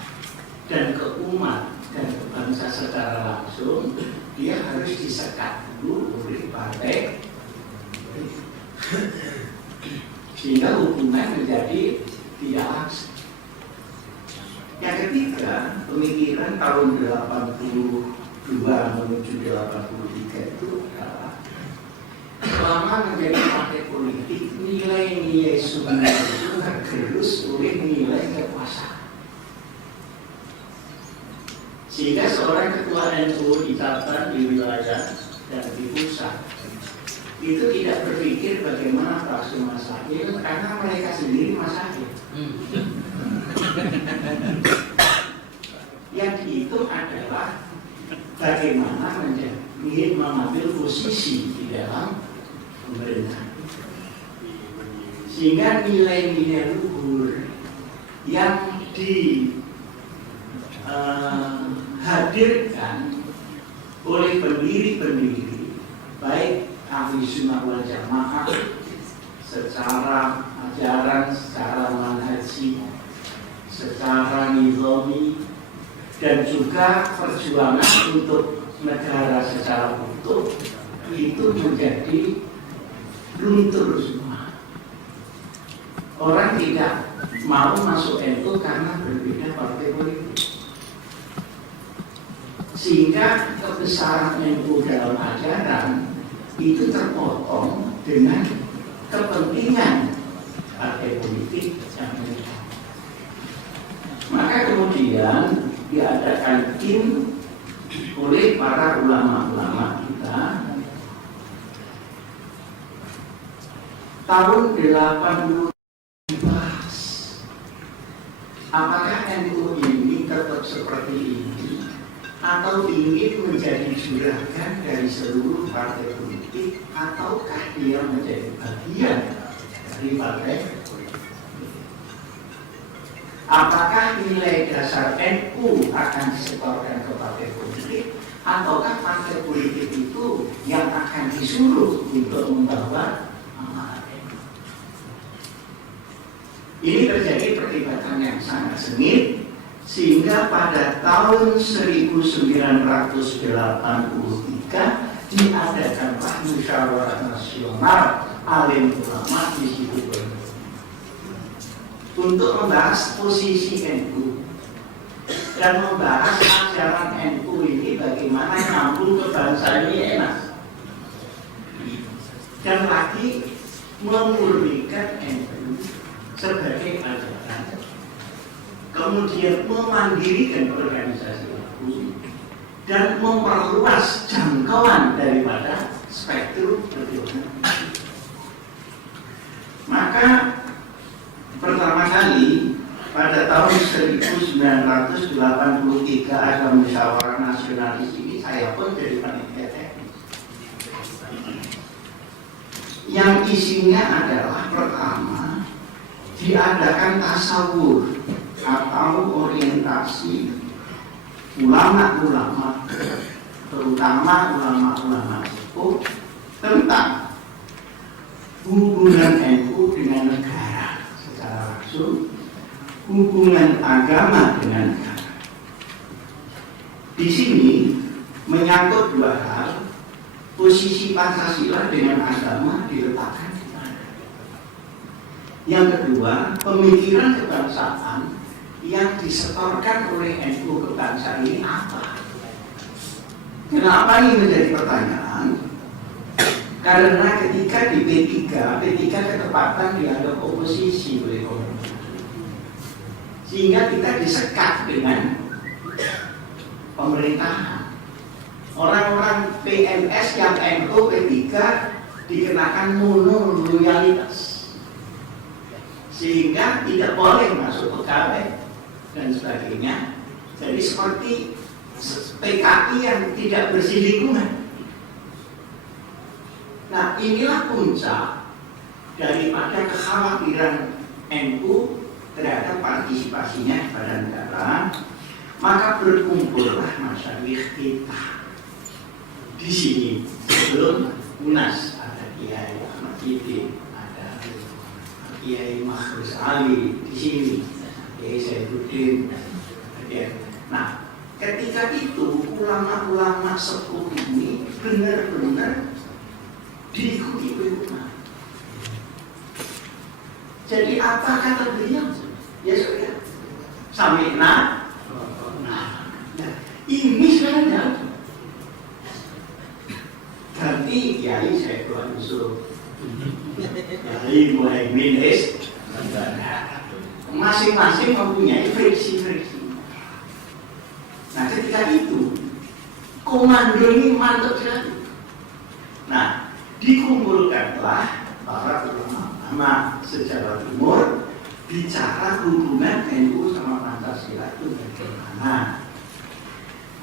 dan ke umat dan ke bangsa secara langsung. Dia harus disekat dulu oleh partai, sehingga hubungan menjadi tidak langsung. Yang ketiga, pemikiran tahun 82 menuju 83 itu adalah selama menjadi partai politik, nilai-nilai sumber itu tergerus oleh nilai kekuasaan. Sehingga seorang ketua NU di cabang, di wilayah, dan di pusat itu tidak berpikir bagaimana praksi masyarakat karena mereka sendiri masyarakat. Yang itu adalah bagaimana ingin mengambil posisi di dalam pemerintahan. Sehingga nilai-nilai luhur yang dihadirkan oleh pendiri-pendiri baik ahli sunnah wal jamaah secara ajaran, secara manhaji, secara nizami, dan juga perjuangan untuk negara secara utuh itu menjadi luntur semua. Orang tidak mau masuk NU karena berbeda partai politik. Sehingga kebesaran NU dalam ajaran itu terpotong dengan kepentingan partai politik yang lain. Maka kemudian diadakan tim oleh para ulama-ulama kita tahun 80 dibahas apakah NU ini tetap seperti ini atau ingin menjadi juragan dari seluruh partai politik, ataukah dia menjadi bagian dari partai politik. Apakah nilai dasar NU akan disetorkan ke partai politik, ataukah partai politik itu yang akan disuruh untuk membawa amanat NU. Ini terjadi perdebatan yang sangat sengit, sehingga pada tahun 1983 diadakanlah musyawarah nasional alim ulama di situ untuk membahas posisi NU dan membahas ajaran NU ini bagaimana nyambung ke bangsa ini enak, dan lagi memurnikan NU sebagai ajaran, kemudian memandirikan organisasi NU dan memperluas jangkauan daripada spektrum perjuangan. Maka pertama kali pada tahun 1983 ada musyawarah nasional di sini, saya pun jadi panitia teknis. Yang isinya adalah pertama diadakan tasawur atau orientasi ulama-ulama, terutama ulama-ulama sepuh, tentang hubungan NU dengan negara secara langsung, hubungan agama dengan negara. Di sini menyangkut dua hal, posisi Pancasila dengan agama diletakkan di mana. Yang kedua, pemikiran kebangsaan yang disetorkan oleh NU ke bangsa ini apa? Kenapa ini menjadi pertanyaan? Karena ketika di P3 ketepatan dianggap oposisi oleh pemerintah, sehingga kita disekat dengan pemerintahan. Orang-orang PNS yang NU P3 dikenakan mono loyalitas, sehingga tidak boleh masuk pegawai dan sebagainya. Jadi seperti PKI yang tidak bersih lingkungan. Nah, inilah puncak daripada kekhawatiran NU terhadap partisipasinya kepada negara. Maka berkumpullah masyarakat kita di sini. Sebelum Munas ada Kiai Ahmad Siddiq, ada Kiai Makhrus Ali di sini, Kiai Saifuddin. Nah, ketika itu ulama-ulama sepuh ini benar-benar diikuti ulama. Jadi apa kata beliau? Ya sudah, sami'na. Nah, ini sekarang jauh. Ganti Kiai Saifullah Yusuf, Kiai Muhaimin masing-masing mempunyai friksi-friksi. Nah, ketika itu komando ini mantap sekali. Nah, dikumpulkanlah para ulama secara timur bicara hubungan NU sama Pancasila itu bagaimana.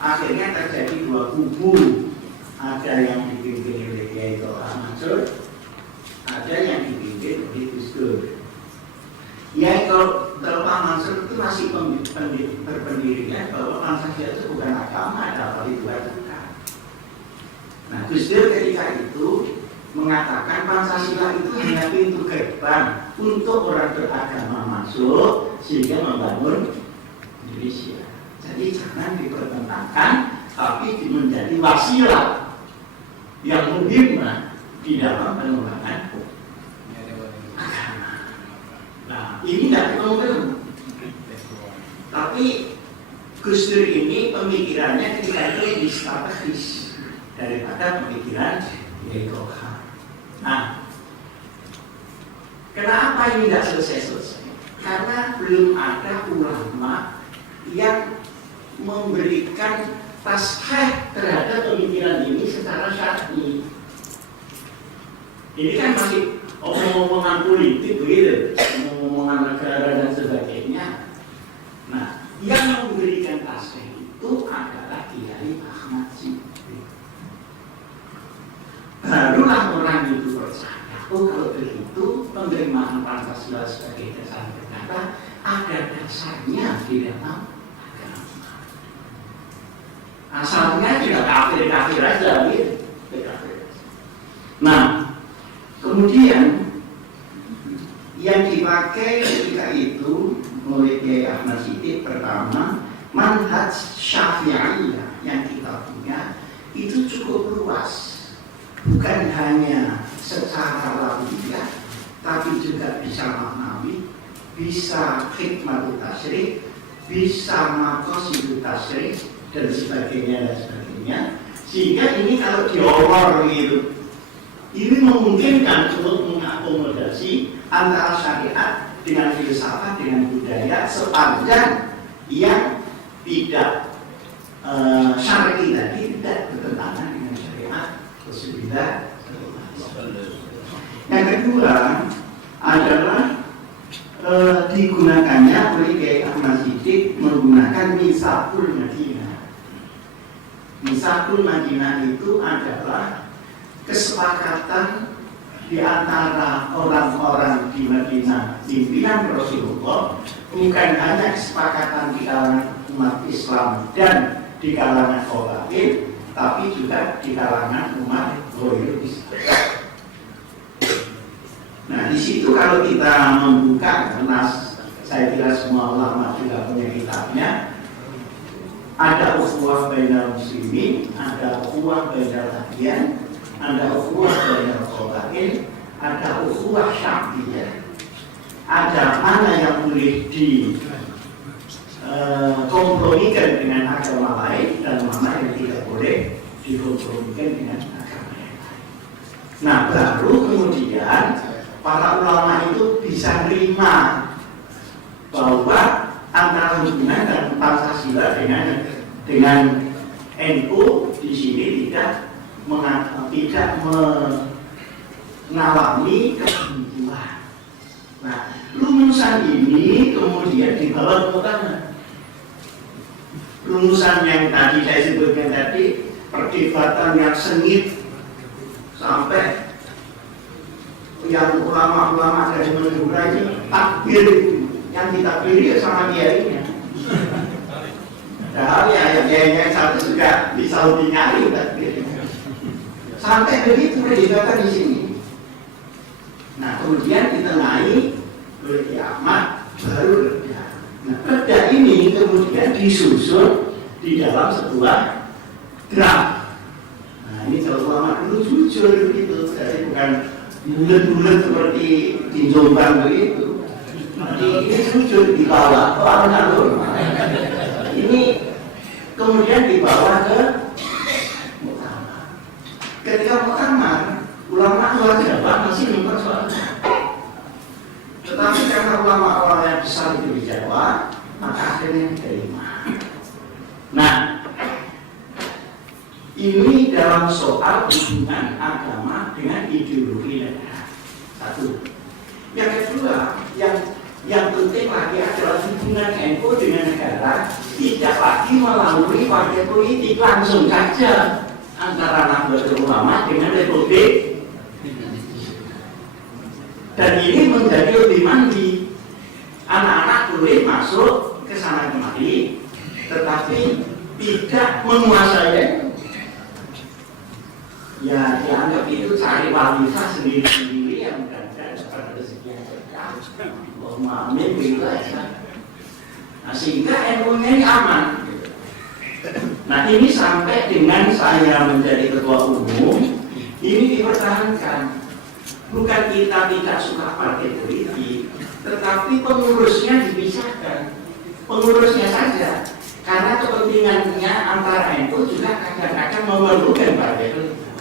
Akhirnya terjadi dua kubu, ada yang dipimpin oleh Kiai Toha Mansur, ada yang dipimpin oleh Gus Dur. Kiai Toha Mansur itu masih berpendirian bahwa Pancasila itu bukan agama, tapi dua tegak. Nah, Gus Dur ketika itu mengatakan Pancasila itu hanya pintu gerbang untuk orang beragama masuk sehingga membangun Indonesia. Jadi jangan dipertentangkan, tapi menjadi wasilah yang muhimah di dalam pengembangan agama. Nah, ini tidak ketemu. Tapi Gus Dur ini pemikirannya ketika itu lebih strategis daripada pemikiran Kiai Toha. Nah, kenapa ini tidak selesai-selesai? Karena belum ada ulama yang memberikan taskhih terhadap pemikiran ini secara syar'i. Ini kan masih omong-omongan politik begitu, omong-omongan negara dan sebagainya. Nah, yang memberikan taskhih itu adalah Kiai Ahmad Siddiq. Barulah orang itu percaya, oh kalau begitu penerimaan Pancasila sebagai dasar negara ada dasarnya di dalam agama. Asalnya juga kafir-kafir aja gitu. Nah, kemudian yang dipakai ketika itu oleh Kiai Ahmad Siddiq pertama manhaj Syafi'iyah yang kita punya itu cukup luas. bukan hanya secara lafziah, tapi juga bisa maknawi, bisa hikmatul tasyrik, bisa maqasidut tasyrik, dan sebagainya dan sebagainya. Sehingga ini kalau diolor gitu, ini memungkinkan untuk mengakomodasi antara syariat dengan filsafat, dengan budaya, sepanjang yang tidak syar'i tadi tidak bertentangan dengan syariat Rasulullah. Yang kedua adalah digunakannya oleh Kiai Ahmad Siddiq menggunakan Mitsaqul Madinah. Mitsaqul Madinah itu adalah kesepakatan di antara orang-orang di Madinah, pimpinan Rasulullah, bukan hanya kesepakatan di kalangan umat Islam dan di kalangan qabail, tapi juga di kalangan umat ghairul Islam. Nah, di situ kalau kita membuka, karena saya kira semua ulama juga punya kitabnya, ada ukhuwah bainal muslimin, ada ukhuwah bainal adyan, ada ukhuwah bainal qabail, ada ukhuwah sya'biyah. Ada mana yang boleh dikompromikan dengan agama lain dan mana yang tidak boleh dikompromikan dengan agama lain. Nah, baru kemudian para ulama itu bisa menerima bahwa antara hubungan dan Pancasila dengan NU di sini tidak mengalami kebuntuan. Nah, rumusan ini kemudian dibawa ke utama. Rumusan yang tadi saya sebutkan tadi, perdebatan yang sengit sampai yang ulama-ulama dari Madura ini takbir, yang ditakbiri sama kiainya. Padahal ya yang satu juga bisa lebih nyari takbir. Sampai begitu perdebatan di sini. Nah, kemudian ditengahi oleh Kiai Ahmad baru reda. Nah, reda ini kemudian disusun di dalam sebuah draft. Nah, ini kalau ulama dulu jujur begitu, jadi bukan bulat-bulat seperti di Jombang begitu. Jadi ini jujur dibawa ke alun-alun. Ini kemudian dibawa ke muktamar. Ketika muktamar, ulama luar Jawa masih mempersoalkan. Tetapi karena ulama-ulama yang besar itu di Jawa, maka akhirnya diterima. Nah, ini dalam soal hubungan agama dengan ideologi negara. Satu. Yang kedua, yang penting lagi adalah hubungan NU dengan negara tidak lagi melalui partai politik, langsung saja antara Nahdlatul Ulama dengan Republik. Dan ini menjadi lebih mandi. Anak-anak boleh masuk ke sana kemari, tetapi tidak menguasai. Ya, dianggap itu cari wanita sendiri-sendiri yang berada pada rezeki yang berkah. Amin, begitu aja. Nah, sehingga NU-nya ini aman. Nah, ini sampai dengan saya menjadi ketua umum, ini dipertahankan. Bukan kita tidak suka partai politik, tetapi pengurusnya dipisahkan. Pengurusnya saja, karena kepentingannya antara NU juga kadang-kadang memerlukan partai politik.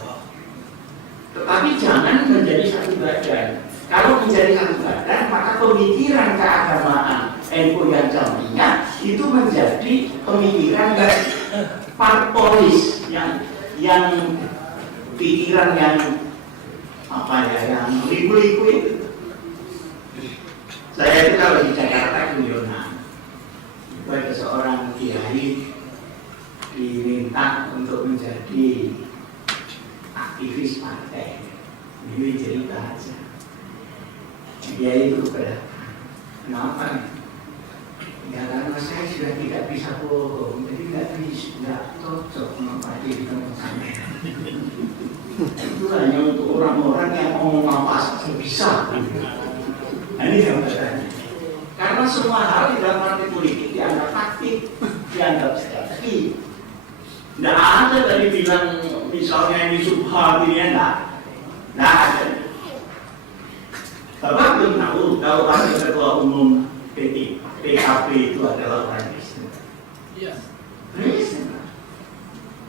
Tetapi jangan menjadi satu badan. Kalau menjadi satu badan, maka pemikiran keagamaan NU yang jaminya itu menjadi pemikiran parpolis yang pikiran yang yang liku-liku itu. Saya itu kalau di Jakarta guyonan, ada seorang kiai diminta untuk menjadi aktivis partai. Ini cerita aja. Dia itu berapa? Kenapa? Ya karena saya sudah tidak bisa bohong, jadi nggak cocok menempati di tempat sana. Itu hanya untuk orang-orang yang ngomong apa saja bisa. Nah, ini yang bertanya. Karena semua hal di dalam partai politik dianggap taktik, dianggap strategi. Tidak ada tadi bilang misalnya ini subhan ini enggak ada. Bapak belum tahu kalau wakil ketua umum PKB itu adalah orang Kristen. Kristen.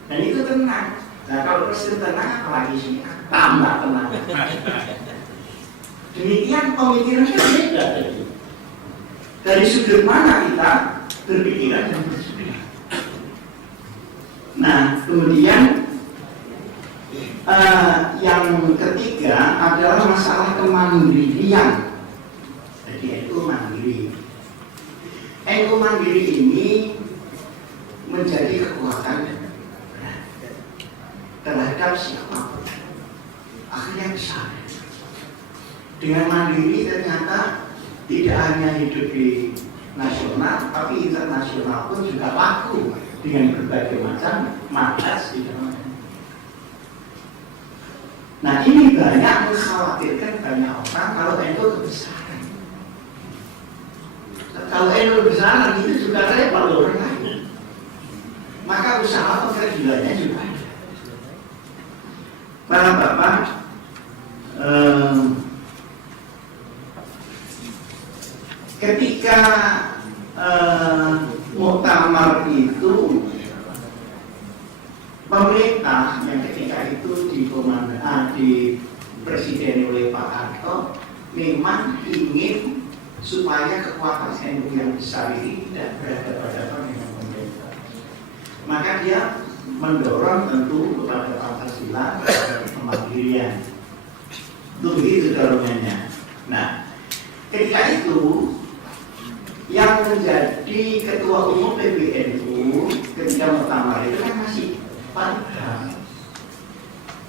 Dan itu tenang. Nah kalau Kristen tenang apalagi sih tambah tenang. Demikian pemikirannya beda tadi. Dari sudut mana kita berpikiran dan berpikir. Nah kemudian yang ketiga adalah masalah kemandirian. Jadi NU mandiri. NU mandiri ini menjadi kekuatan terhadap siapapun. Akhirnya besar. Dengan mandiri ternyata tidak hanya hidup di nasional, tapi internasional pun juga laku dengan berbagai macam markas di dalamnya. Nah ini banyak mengkhawatirkan banyak orang kalau NU kebesaran. Kalau NU kebesaran itu juga repot orang lain. Maka usaha pekerjaannya juga ada. Para bapak, ketika muktamar itu pemerintah yang ketika itu dipresiden oleh Pak Harto memang ingin supaya kekuatan NU yang besar ini tidak berhadapan dengan pemerintah. Maka dia mendorong tentu kepada Pancasila dan kemandirian. Itu begitu dorongannya. Nah, ketika itu yang menjadi ketua umum PBNU ketika muktamar itu kan masih Pak Idham.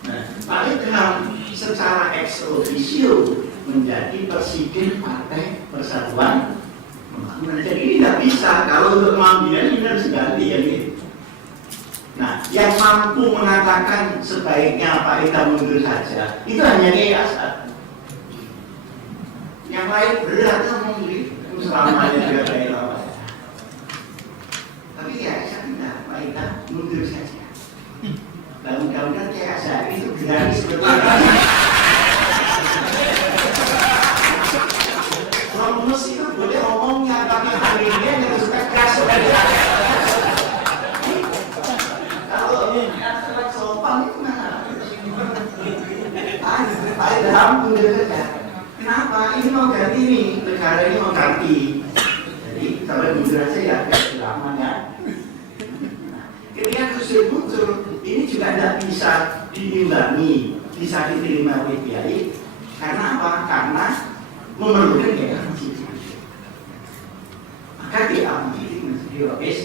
Nah, Pak Idham secara ex officio menjadi presiden Partai Persatuan Pembangunan. Jadi tidak bisa kalau untuk kemandirian ini harus ganti ya gitu. Nah, yang mampu mengatakan sebaiknya Pak Idham mundur saja itu hanya Kiai Asad. Yang lain berat ngomong selamanya juga Kiai Asad. Tapi Kiai Asad tidak, Pak Idham mundur saja. Dan mudah-mudahan Kiai Asad itu berani sebetulnya. Romus itu boleh ngomongnya, tapi hari ini yang suka keras. Kalau yang sopan itu mana? Pak Idham mundur saja. Kenapa? Ini mau ganti nih, negara ini mau ganti. Jadi sampai mundur aja ya, lama ya. Ketika Gus muncul, ini juga tidak bisa diimbangi, bisa diterima oleh Kiai. Karena apa? Karena memerlukan gaya konstitusi. Maka diambil menjadi Rais.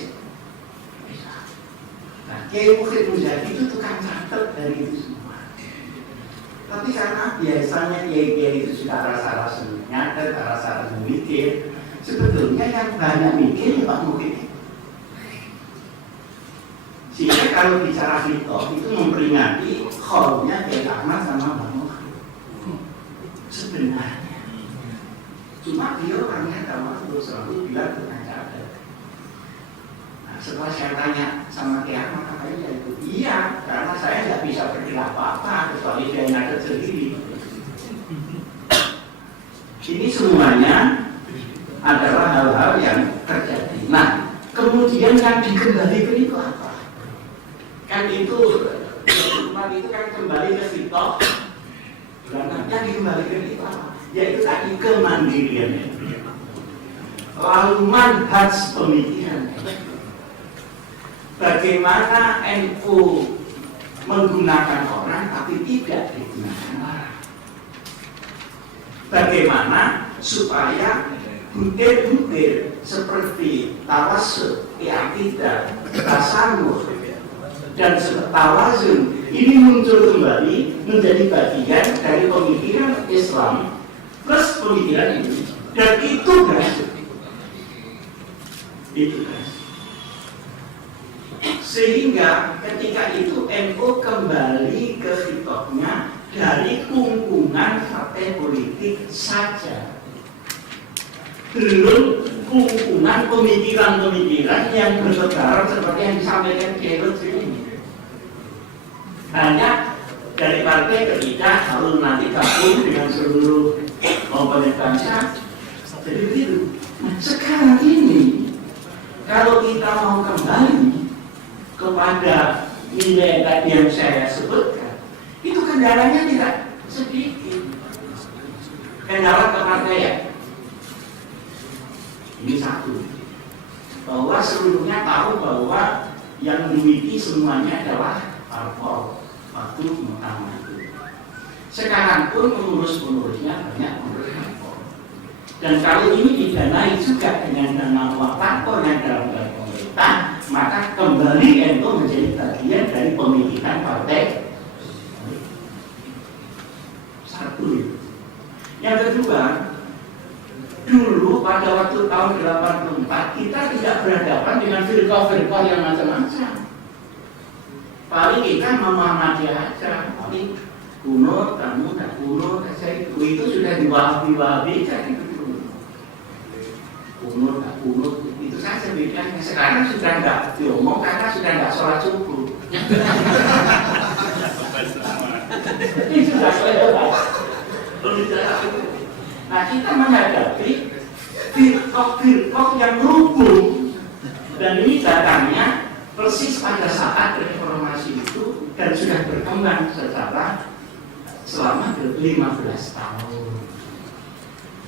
Nah, Kiai Mukhid Muzadi itu tukang catat dari itu semua. Tapi karena biasanya Kiai itu sudah rasa-rasa nyata, rasa-rasa mikir, sebetulnya yang banyak mikir ya Pak Mukhid. Sehingga kalau bicara fitoh itu memperingati kholnya Kiai Ahmad sama Pak Mukhid. Sebenarnya cuma dia orangnya tahu selalu bilang tukang catat. Nah, setelah saya tanya sama Kiai Ahmad katanya itu iya, karena saya nggak bisa bergerak apa-apa kecuali dia nyatet sendiri. Ini semuanya adalah hal-hal yang terjadi. Nah, kemudian yang dikembalikan itu apa? Kan itu kan kembali ke fitoh. Yang dikembalikan itu apa? Yaitu tadi kemandirian. Lalu manhaj pemikiran. Bagaimana NU menggunakan orang tapi tidak digunakan orang. Bagaimana supaya butir-butir seperti tawassul, i'tidah, tasawuf dan tawazun ini muncul kembali menjadi bagian dari pemikiran Islam plus pemikiran ini, dan itu berhasil. Itu berhasil. Sehingga ketika itu NU kembali ke fitohnya dari kungkungan partai politik saja, belum kungkungan pemikiran-pemikiran yang bertebaran seperti yang disampaikan Kiai Lutfi ini. Hanya dari partai ketika lalu nanti gabung dengan seluruh komponen bangsa. Jadi begitu. Nah, sekarang ini kalau kita mau kembali kepada nilai tadi yang saya sebutkan, itu kendalanya tidak sedikit. Kendala kepartaian. Ini satu. Bahwa seluruhnya tahu bahwa yang dimiliki semuanya adalah parpol waktu pertama itu. Sekarang pun pengurus-pengurusnya banyak pengurus parpol. Dan kalau ini didanai juga dengan dana uang parpol yang dalam pemerintah, maka kembali NU menjadi bagian dari pemilikan partai. Satu. Yang kedua, dulu pada waktu tahun 84 kita tidak berhadapan dengan firqah-firqah yang macam-macam. Paling kita Muhammadiyah aja, paling kuno, kamu tak kuno, saya itu sudah diwahabi-wahabikan itu. Kuno tak kuno itu saja bedanya. Sekarang sudah enggak diomong karena sudah enggak sholat subuh. Ini sudah selesai. Nah, kita menghadapi firqah-firqah yang rukun, dan ini datangnya persis pada saat reformasi itu dan sudah berkembang secara selama 15 tahun.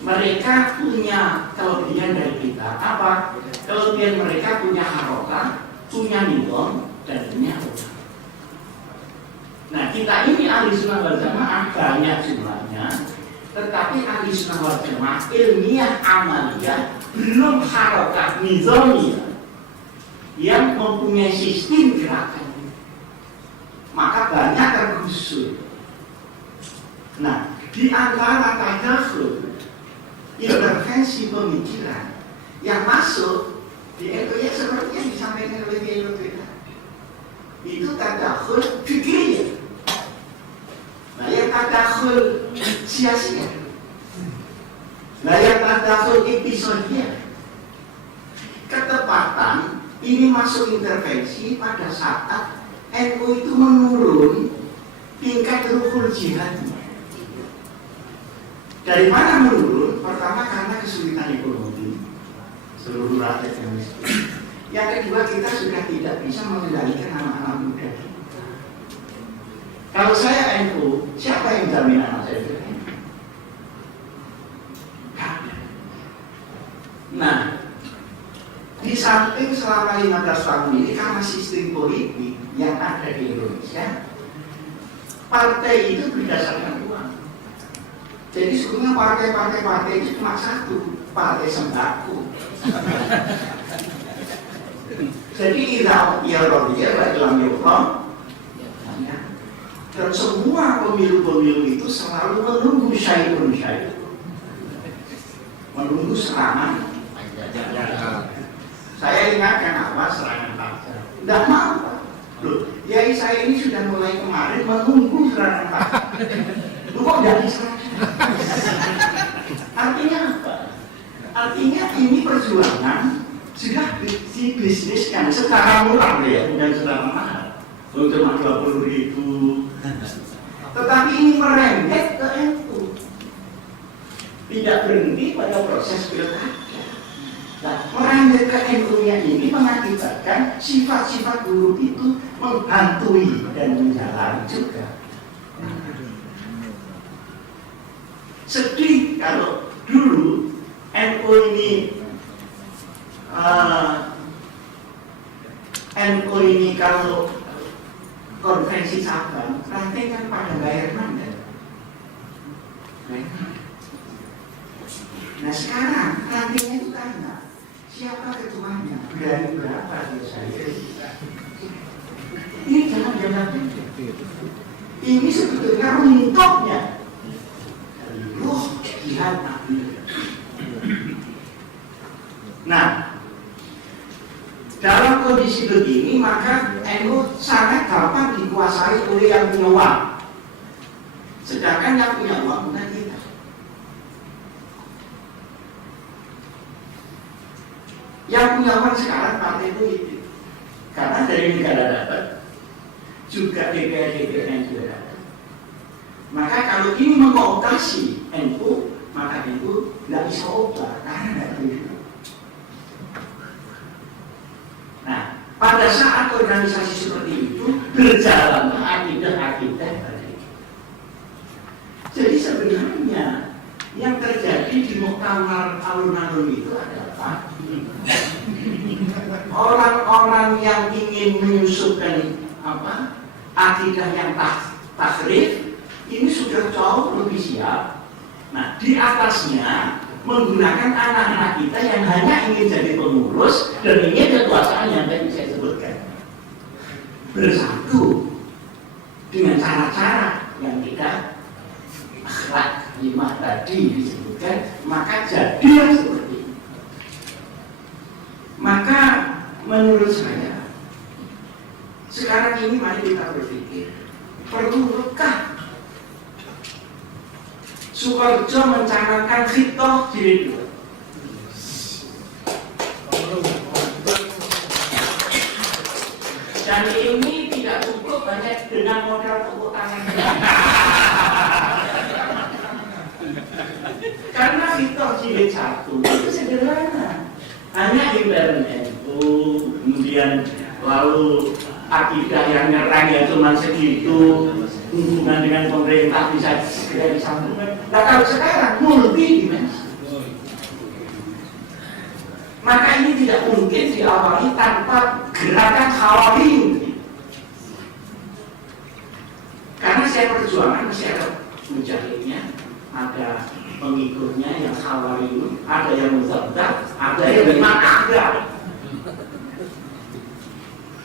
Mereka punya kelebihan dari kita. Apa? Kelebihan mereka punya harokah, punya nizam, dan punya ulama. Nah, kita ini ahli sunnah wal jamaah banyak jumlahnya, tetapi ahli sunnah wal jamaah ilmiah amaliyah belum harokah nizamiyah yang mempunyai sistem gerakan, maka banyak tergusur. Nah, di antara tadakhul intervensi pemikiran yang masuk di NU ya seperti yang disampaikan oleh NU itu tadakhul fikirnya. Nah, yang tadakhul sia-sia. Nah, yang tadakhul episodenya. Ketepatan ini masuk intervensi pada saat NU itu menurun tingkat ruhul jihadnya. Dari mana menurun? Pertama karena kesulitan ekonomi seluruh rakyat yang miskin. Yang kedua, kita sudah tidak bisa mengendalikan anak-anak muda. Kalau saya NU, siapa yang jamin anak saya itu? Nah, di samping selama 15 tahun ini karena sistem politik yang ada di Indonesia, partai itu berdasarkan uang. Jadi sebenarnya partai-partai itu cuma satu, partai sembako. Jadi ya dalam Yolong, dan semua pemilu-pemilu itu selalu menunggu syairun, menunggu serangan. Saya ingatkan apa serangan paksa. Tidak mau. Loh, Yai saya ini sudah mulai kemarin menunggu serangan paksa. Lu kok tidak diserang? Artinya apa? Artinya ini perjuangan sudah dibisniskan secara murah ya, bukan secara mahal. Cuma 20.000. Tetapi ini merembet ke NU. Tidak berhenti pada proses pilkada. Nah, merembet ke NU-nya ini mengakibatkan sifat-sifat buruk itu menghantui dan menjalani juga. Sedih kalau dulu NU ini kalau konferensi cabang, rantai kan pada bayar mandat. Nah sekarang rantainya itu tanya, siapa ketuanya, dari berapa dia saya? Ini jangan ini sebetulnya runtoknya ruh jihad Nabi. Nah, dalam kondisi begini maka NU sangat gampang dikuasai oleh yang punya uang. Sedangkan yang punya uang bukan kita. Yang punya uang sekarang partai politik. Karena dari negara dapat juga DPR-DPR juga ada. Maka kalau ini mengooptasi NU, maka NU nggak bisa ubah karena nggak terima. Nah, pada saat organisasi seperti itu berjalan akidah-akidah tadi. Jadi sebenarnya yang terjadi di muktamar alun-alun itu adalah orang-orang yang ingin menyusupkan akidah yang tahrif ini sudah jauh lebih siap. Nah, di atasnya menggunakan anak-anak kita yang hanya ingin jadi pengurus dan ingin kekuasaan yang tadi saya sebutkan, bersatu dengan cara-cara yang tidak akhlak 5 tadi disebutkan, maka jadilah seperti ini. Maka menurut saya sekarang ini mari kita berpikir, perlukah Sukoharjo mencanangkan khitoh jilid 2? Dan ini tidak cukup hanya dengan modal tepuk tangan. Karena khitoh jilid 1 itu sederhana, hanya intern NU, kemudian lalu akidah yang nyerang ya cuma segitu, hubungan dengan pemerintah bisa segera disambungkan. Nah kalau sekarang multi dimensi, maka ini tidak mungkin diawali tanpa gerakan Khawariyun. Karena saya perjuangan masih ada mujahidnya, ada pengikutnya yang Khawariyun, ada yang muzabdah, ada yang memang ada.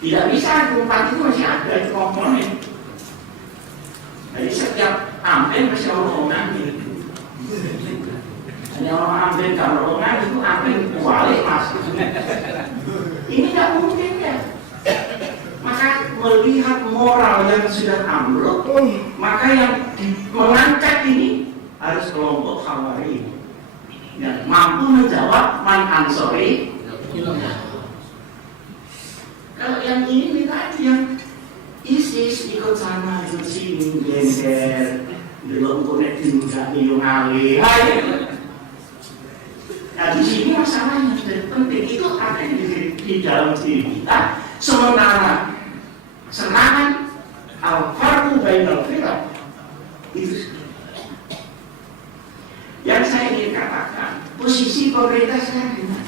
Tidak bisa, tempat itu masih ada itu komponen. Jadi setiap ampen masih orang hanya orang ampen kalau orang itu ampen balik masuk. Ini tidak mungkin ya. Maka melihat moral yang sudah ambruk, maka yang mengangkat ini harus kelompok Khawarij yang mampu menjawab man ansori. Kalau yang ini tadi yang ISIS ikut sana, ikut sini, gender, belum konek dimudah yung ngali. Nah di sini masalahnya yang penting itu ada di dalam diri kita. Sementara serangan al-farqu bainal firaq itu. Yang saya ingin katakan, posisi pemerintah sekarang gimana?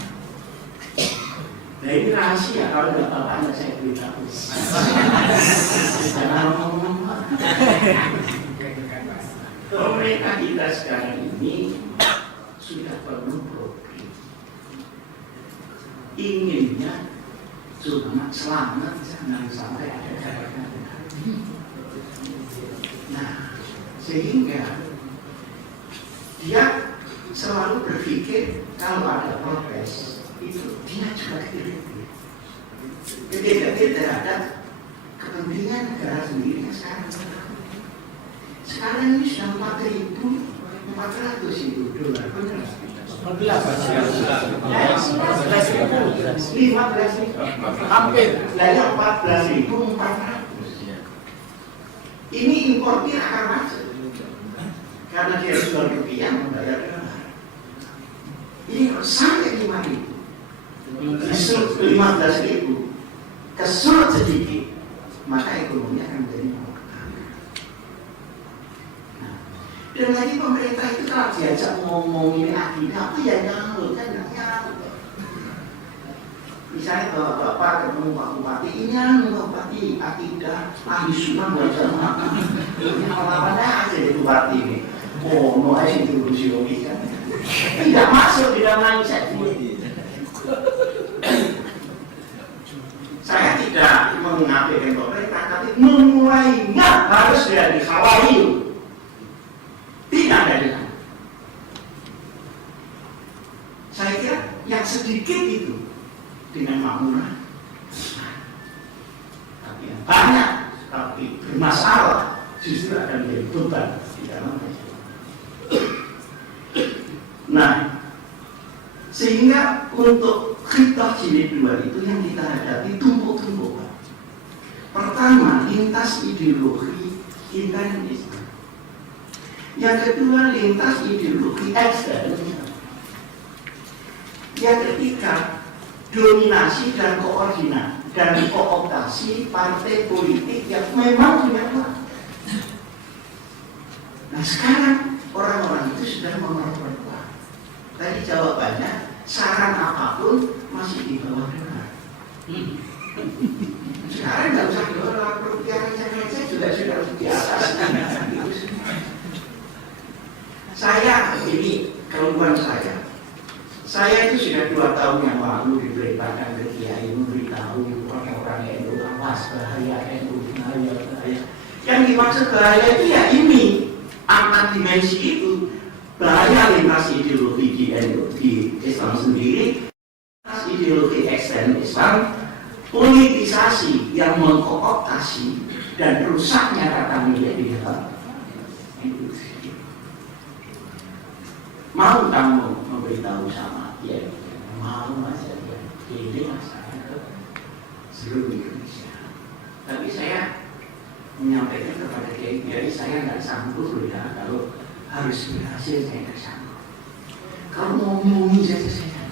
Nah ini rahasia, kalau tidak apa-apa saya beritahu. Pemerintah kita sekarang ini sudah perlu progres. Inginnya cuma selamat, jangan sampai ada katakan. Nah, sehingga dia selalu berpikir kalau ada progres itu dia juga kecil-kecil terhadap kepentingan negara sendiri yang sekarang ini sudah 4.400 itu dolar, benar? 15.000 hampir dari 14.400. Ini importir akan masuk karena dia jual rupiah membayar dolar. Ini sampai 5.000 15.000 kesulut sedikit, maka ekonomi akan menjadi dan lagi pemerintah itu kalau diajak ngomong ini akidah apa ya nyamuk kan nggak nyamuk. Misalnya bapak ketemu Pak Bupati, ini Bupati akidah ahli sunnah wal jamaah. Ini apa-apa aja di Bupati ini. Oh, mau aja diurusi logika. Tidak masuk di dalam mindset ini. Saya tidak mengabaikan pemerintah, tapi memulainya harus dari Khawarij. Tidak dari sana. Saya kira yang sedikit itu dengan makmurah, tapi yang banyak tapi bermasalah justru akan menjadi beban di dalam masyarakat. Nah, sehingga untuk khitoh jilid 2 itu yang kita hadapi tumpuk-tumpukan. Pertama, lintas ideologi internisme. Yang kedua, lintas ideologi ekstremisme. Yang ketiga, dominasi dan koordinat dan kooptasi partai politik yang memang punya uang. Nah sekarang orang-orang itu sudah mengeluarkan uang. Tadi jawabannya, saran apapun masih di bawah dolar. Sekarang nggak usah dolar, rupiah receh juga sudah di atas. Saya, ini keluhan saya itu sudah 2 tahun yang lalu diberitakan ke Kiai, memberitahu orang-orang NU, awas bahaya NU, bahaya. Yang dimaksud bahaya itu ya ini, angkat dimensi itu, bahaya lintas ideologi di NU, di Islam sendiri, lintas ideologi ekstrem Islam, politisasi yang mengkooptasi dan rusaknya kata milik dalam industri. Mau kamu memberitahu sama dia, mau aja dia, ini masalah seluruh Indonesia. Tapi saya menyampaikan kepada Kiai, saya nggak sanggup ya kalau harus berhasil, saya nggak sanggup. Kalau mau ngomongin saja saya.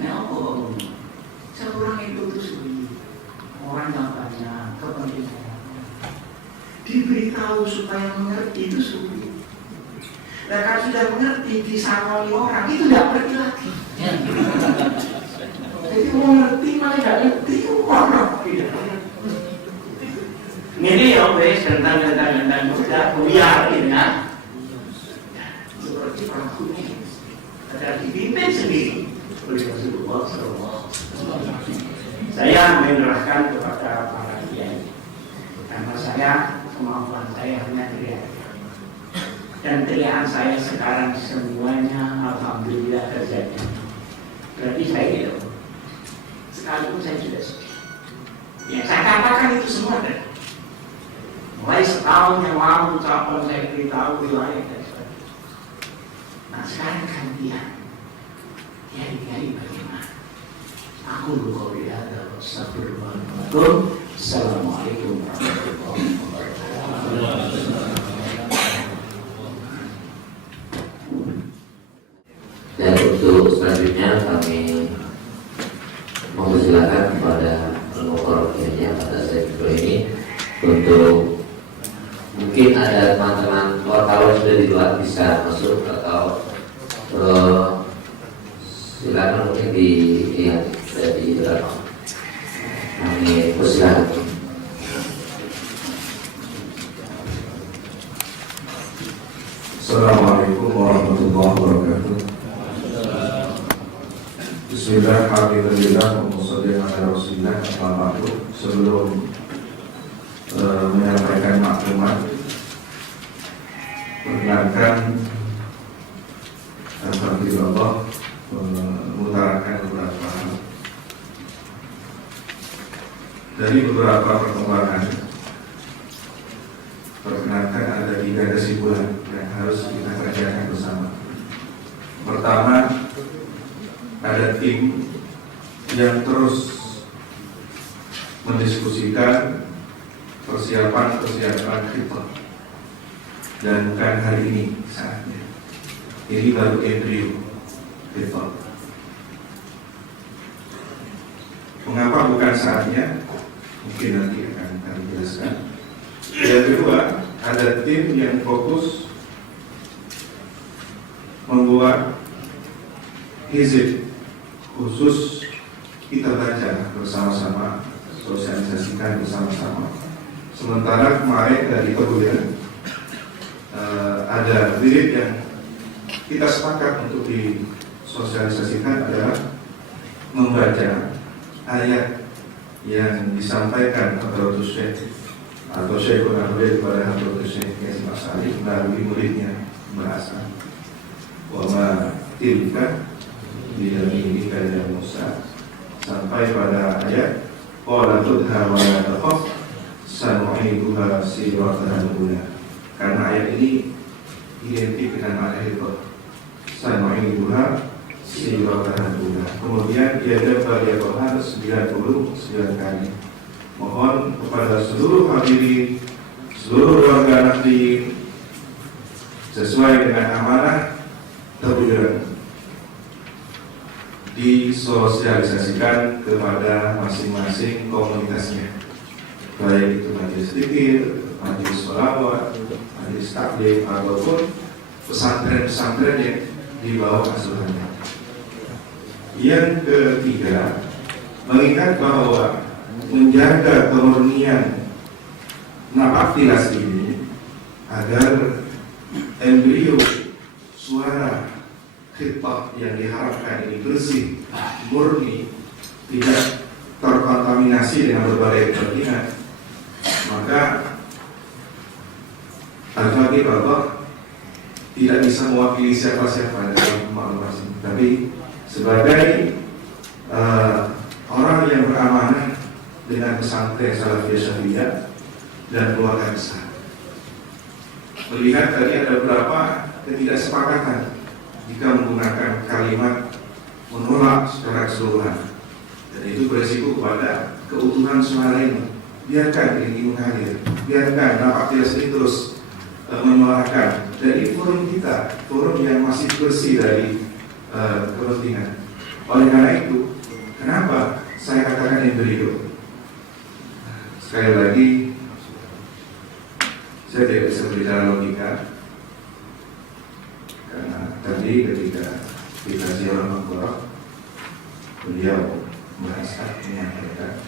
Nah, seorang itu sulit, orang yang banyak kepentingan, diberitahu supaya mengerti itu sulit. Nah kalau sudah mengerti disangoni orang itu tidak pergi lagi. Jadi mau ngerti malah tidak ngerti orang tidak. Ini ya wes tentang udah biar ya. Seperti orang kuning, ada dipimpin sendiri oleh Rasulullah SAW. Saya menyerahkan kepada para kiai karena saya kemampuan saya hanya teriak. Dan teriakan saya sekarang semuanya alhamdulillah terjadi. Berarti saya gitu. Sekalipun saya sudah sedih. Ya saya katakan itu semua kan. Mulai setahun yang lalu ucapan saya beritahu wilayah dan sebagainya. Nah sekarang gantian. Kiai bagaimana? Aku lupa ada. Astagfirullahaladzim. Assalamualaikum warahmatullahi wabarakatuh. Dan untuk selanjutnya kami mempersilakan kepada pengukurnya pada saat ini untuk mungkin ada teman-teman wartawan sudah di luar bisa masuk atau silakan mungkin dilihat di belakang. Kami persilakan. Assalamualaikum warahmatullahi wabarakatuh. Bismillahirrahmanirrahim. Sebelum menyampaikan maklumat, perkenankan alhamdulillah mengutarakan beberapa hal dari beberapa perkembangan. Perkenankan ada 3 kesimpulan yang harus kita kerjakan bersama. Pertama, ada tim yang terus mendiskusikan persiapan kita, dan bukan hari ini saatnya. Ini baru embrio kita. Mengapa bukan saatnya? Mungkin nanti akan kami jelaskan. Yang kedua, ada tim yang fokus membuat hizib khusus kita baca bersama-sama, sosialisasikan bersama-sama. Sementara kemarin dari kemudian ada lirik yang kita sepakat untuk disosialisasikan adalah membaca ayat yang disampaikan Hadratus Syekh atau Syekhul Ahmad kepada Hadratus Syekh Yasin Asari melalui muridnya merasa bahwa tilka biyaminika ya Musa sampai pada ayat qala tudha wa la takhaf sanu'iduha siratan ula. Karena ayat ini identik dengan makna itu, sanu'iduha siratan ula. Kemudian dia dapat dia Tuhan 99 kali mohon kepada seluruh hadirin, seluruh warga Nahdliyin, sesuai dengan amanah terbujuran, disosialisasikan kepada masing-masing komunitasnya, baik itu majelis zikir, majelis sholawat, majelis taklim, ataupun pesantren-pesantren yang di bawah asuhannya. Yang ketiga, mengingat bahwa menjaga kemurnian napaktilas ini agar embrio suara khitbah yang diharapkan ini bersih, murni, tidak terkontaminasi dengan berbagai kepentingan, maka Al-Fatih Allah tidak bisa mewakili siapa-siapa dalam maklumat ini, tapi sebagai orang yang beramanah dengan pesantren Salafiyah Syafiyah dan keluarga besar. Melihat tadi ada beberapa ketidaksepakatan jika menggunakan kalimat menolak secara keseluruhan, dan itu beresiko kepada keutuhan suara ini. Biarkan ini mengalir, biarkan napaktilas ini terus menyuarakan. Dan ini forum kita, forum yang masih bersih dari kepentingan. Oleh karena itu, kenapa saya katakan embrio? Sekali lagi, saya tidak bisa berbicara logika, karena tadi ketika kita ziarah Maqbarah, beliau menyampaikan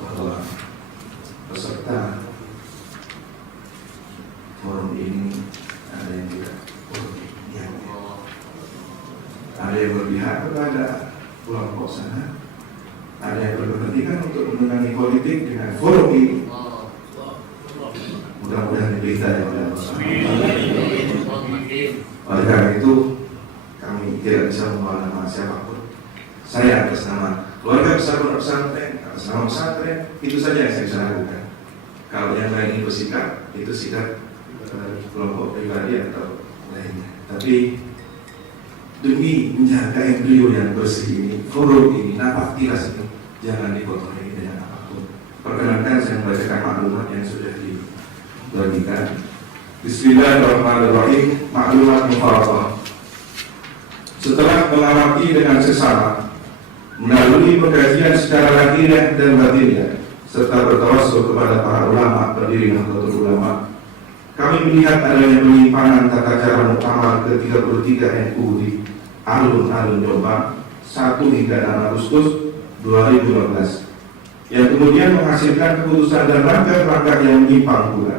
bahwa peserta forum ini ada yang tidak berpihak, ada yang berpihak kepada kelompok sana, ada yang berkepentingan untuk menunggangi politik dengan forum ini. Mudah-mudahan diberita ya oleh Allah. Oleh karena itu, kami tidak bisa membawa nama siapapun. Saya atas nama keluarga besar pondok pesantren, atas nama pesantren, itu saja yang saya bisa lakukan. Kalau yang lain ini bersikap, itu sikap kelompok pribadi atau lainnya. Tapi demi menjaga embrio yang bersih ini, forum ini, napaktilas ini, jangan dikotori dengan apapun. Perkenankan saya membacakan maklumat yang sudah dibagikan. Bismillahirrahmanirrahim. Maklumat mufaroqah. Setelah mengamati dengan sesama, melalui pengkajian secara lahiriah dan batinnya, serta bertawassul kepada para ulama pendiri Nahdlatul Ulama, kami melihat adanya penyimpangan tata cara muktamar ke-33 NU di alun-alun Jombang 1 hingga 6 Agustus 2015, yang kemudian menghasilkan keputusan dan langkah-langkah yang menyimpang pula.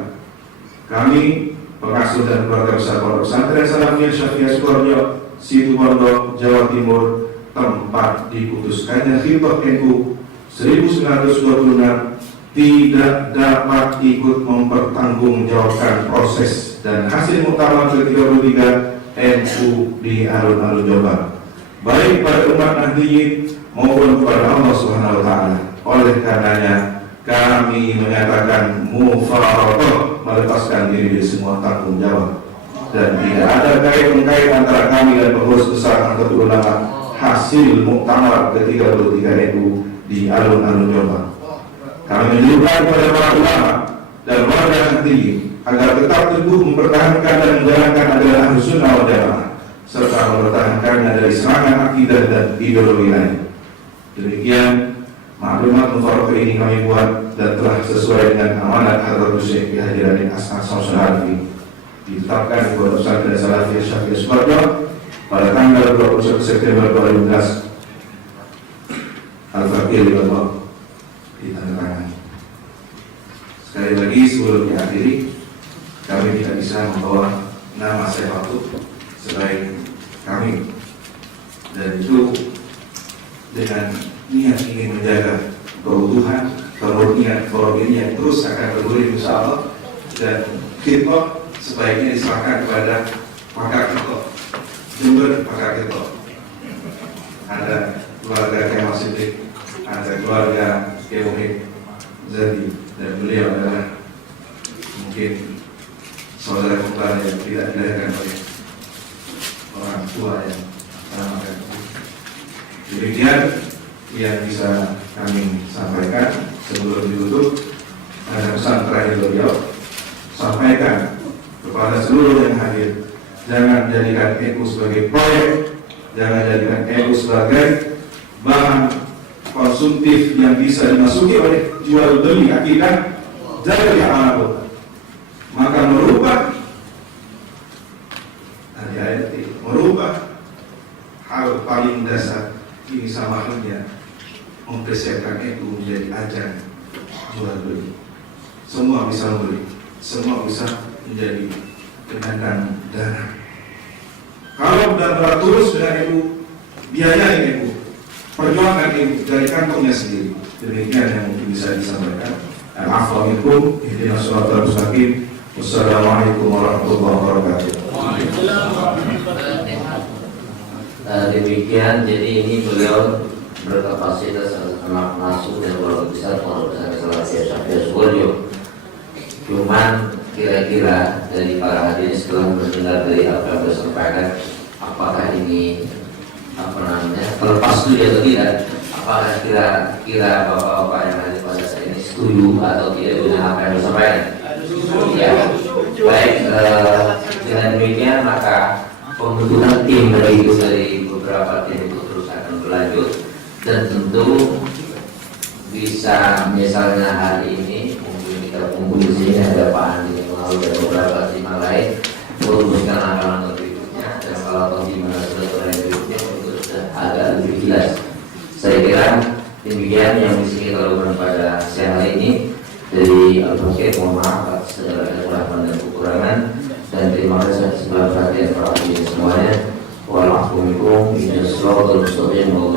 Kami, pengasuh dan keluarga besar Pondok Pesantren Salafiyah Syafiyah Sukoharjo, Situbondo, Jawa Timur, tempat diputuskannya khitbah NU 1926, tidak dapat ikut mempertanggungjawabkan proses dan hasil muktamar ke-33 NU di alun-alun Jombang, baik pada umat Nahdliyin maupun kepada Allah Subhanahu wa Ta'ala. Oleh karenanya, kami menyatakan mufaroqah, melepaskan diri dari semua tanggung jawab, dan tidak ada kait-mengkait antara kami dan pengurus besar Nahdlatul Ulama hasil muktamar ke-33 NU di alun-alun Jombang. Kami menyerukan kepada para ulama dan warga Nahdliyin agar tetap teguh mempertahankan dan menjalankan ajaran Ahlus Sunnah wal Jamaah, serta mempertahankannya dari serangan akidah dan ideologi lain. Demikian maklumat mufaroqah ini kami buat dan telah sesuai dengan amanat Hadratus Syekh Haji As'ad Syarif, ditetapkan di Pondok Pesantren Salafiyah Syafiyah Sukoharjo pada tanggal 21 September 2012. Al-Fatihah lillahi ditandatangani. Sekali lagi sebelum diakhiri, kami tidak bisa membawa nama siapapun selain kami, dan itu dengan niat ingin menjaga keutuhan, kemurnian forum ini yang terus akan bergulir insyaallah, dan khitbah sebaiknya diserahkan kepada pakar khitbah Jember, pakar khitbah. Ada keluarga Kemal Siddiq, ada keluarga Kemuhid Zadi, dan beliau adalah mungkin saudara kembar yang tidak dilahirkan oleh orang tua yang sama. Demikian yang bisa kami sampaikan. sebelum ditutup ada pesan terakhir beliau, sampaikan kepada seluruh yang hadir, jangan jadikan NU sebagai proyek, jangan jadikan NU sebagai bahan konsumtif yang bisa dimasuki oleh jual beli akidah dari manapun. Maka merubah hal paling dasar ini sama halnya mempersiapkan NU menjadi ajang jual beli. Semua bisa membeli, semua bisa menjadi penyandang dana. Kalau benar-benar tulus dengan NU, biayai NU, perjuangkan NU dari kantongnya sendiri. Demikian yang mungkin bisa disampaikan. Assalamualaikum ihdinas siratal mustaqim. Wassalamualaikum warahmatullahi wabarakatuh. Demikian, jadi ini beliau berkapasitas anak masuk dan pondok besar Syafii Sukoharjo. Cuman kira-kira dari para hadirin setelah mendengar dari apa yang beliau sampaikan, apakah ini terlepas studi atau tidak? Apakah kira-kira bapak-bapak yang hadir pada saat ini setuju atau tidak dengan apa yang beliau sampaikan? Ya, baik. Dengan demikian maka pembentukan tim dari beberapa tim itu terus akan berlanjut, dan tentu bisa misalnya hari ini mungkin kita kumpul di sini ada Pak Andi Malu dan beberapa tim lain merumuskan langkah-langkah berikutnya, dan kalau di mana sudah berikutnya itu sudah agak lebih jelas. Saya kira demikian yang bisa kita lakukan pada siang hari ini. Dari Al-Fakir, mohon maaf atas segala kekurangan dan kekurangan, dan terima kasih atas segala perhatian para hadirin semuanya. Waalaikumsalam warahmatullahi wabarakatuh.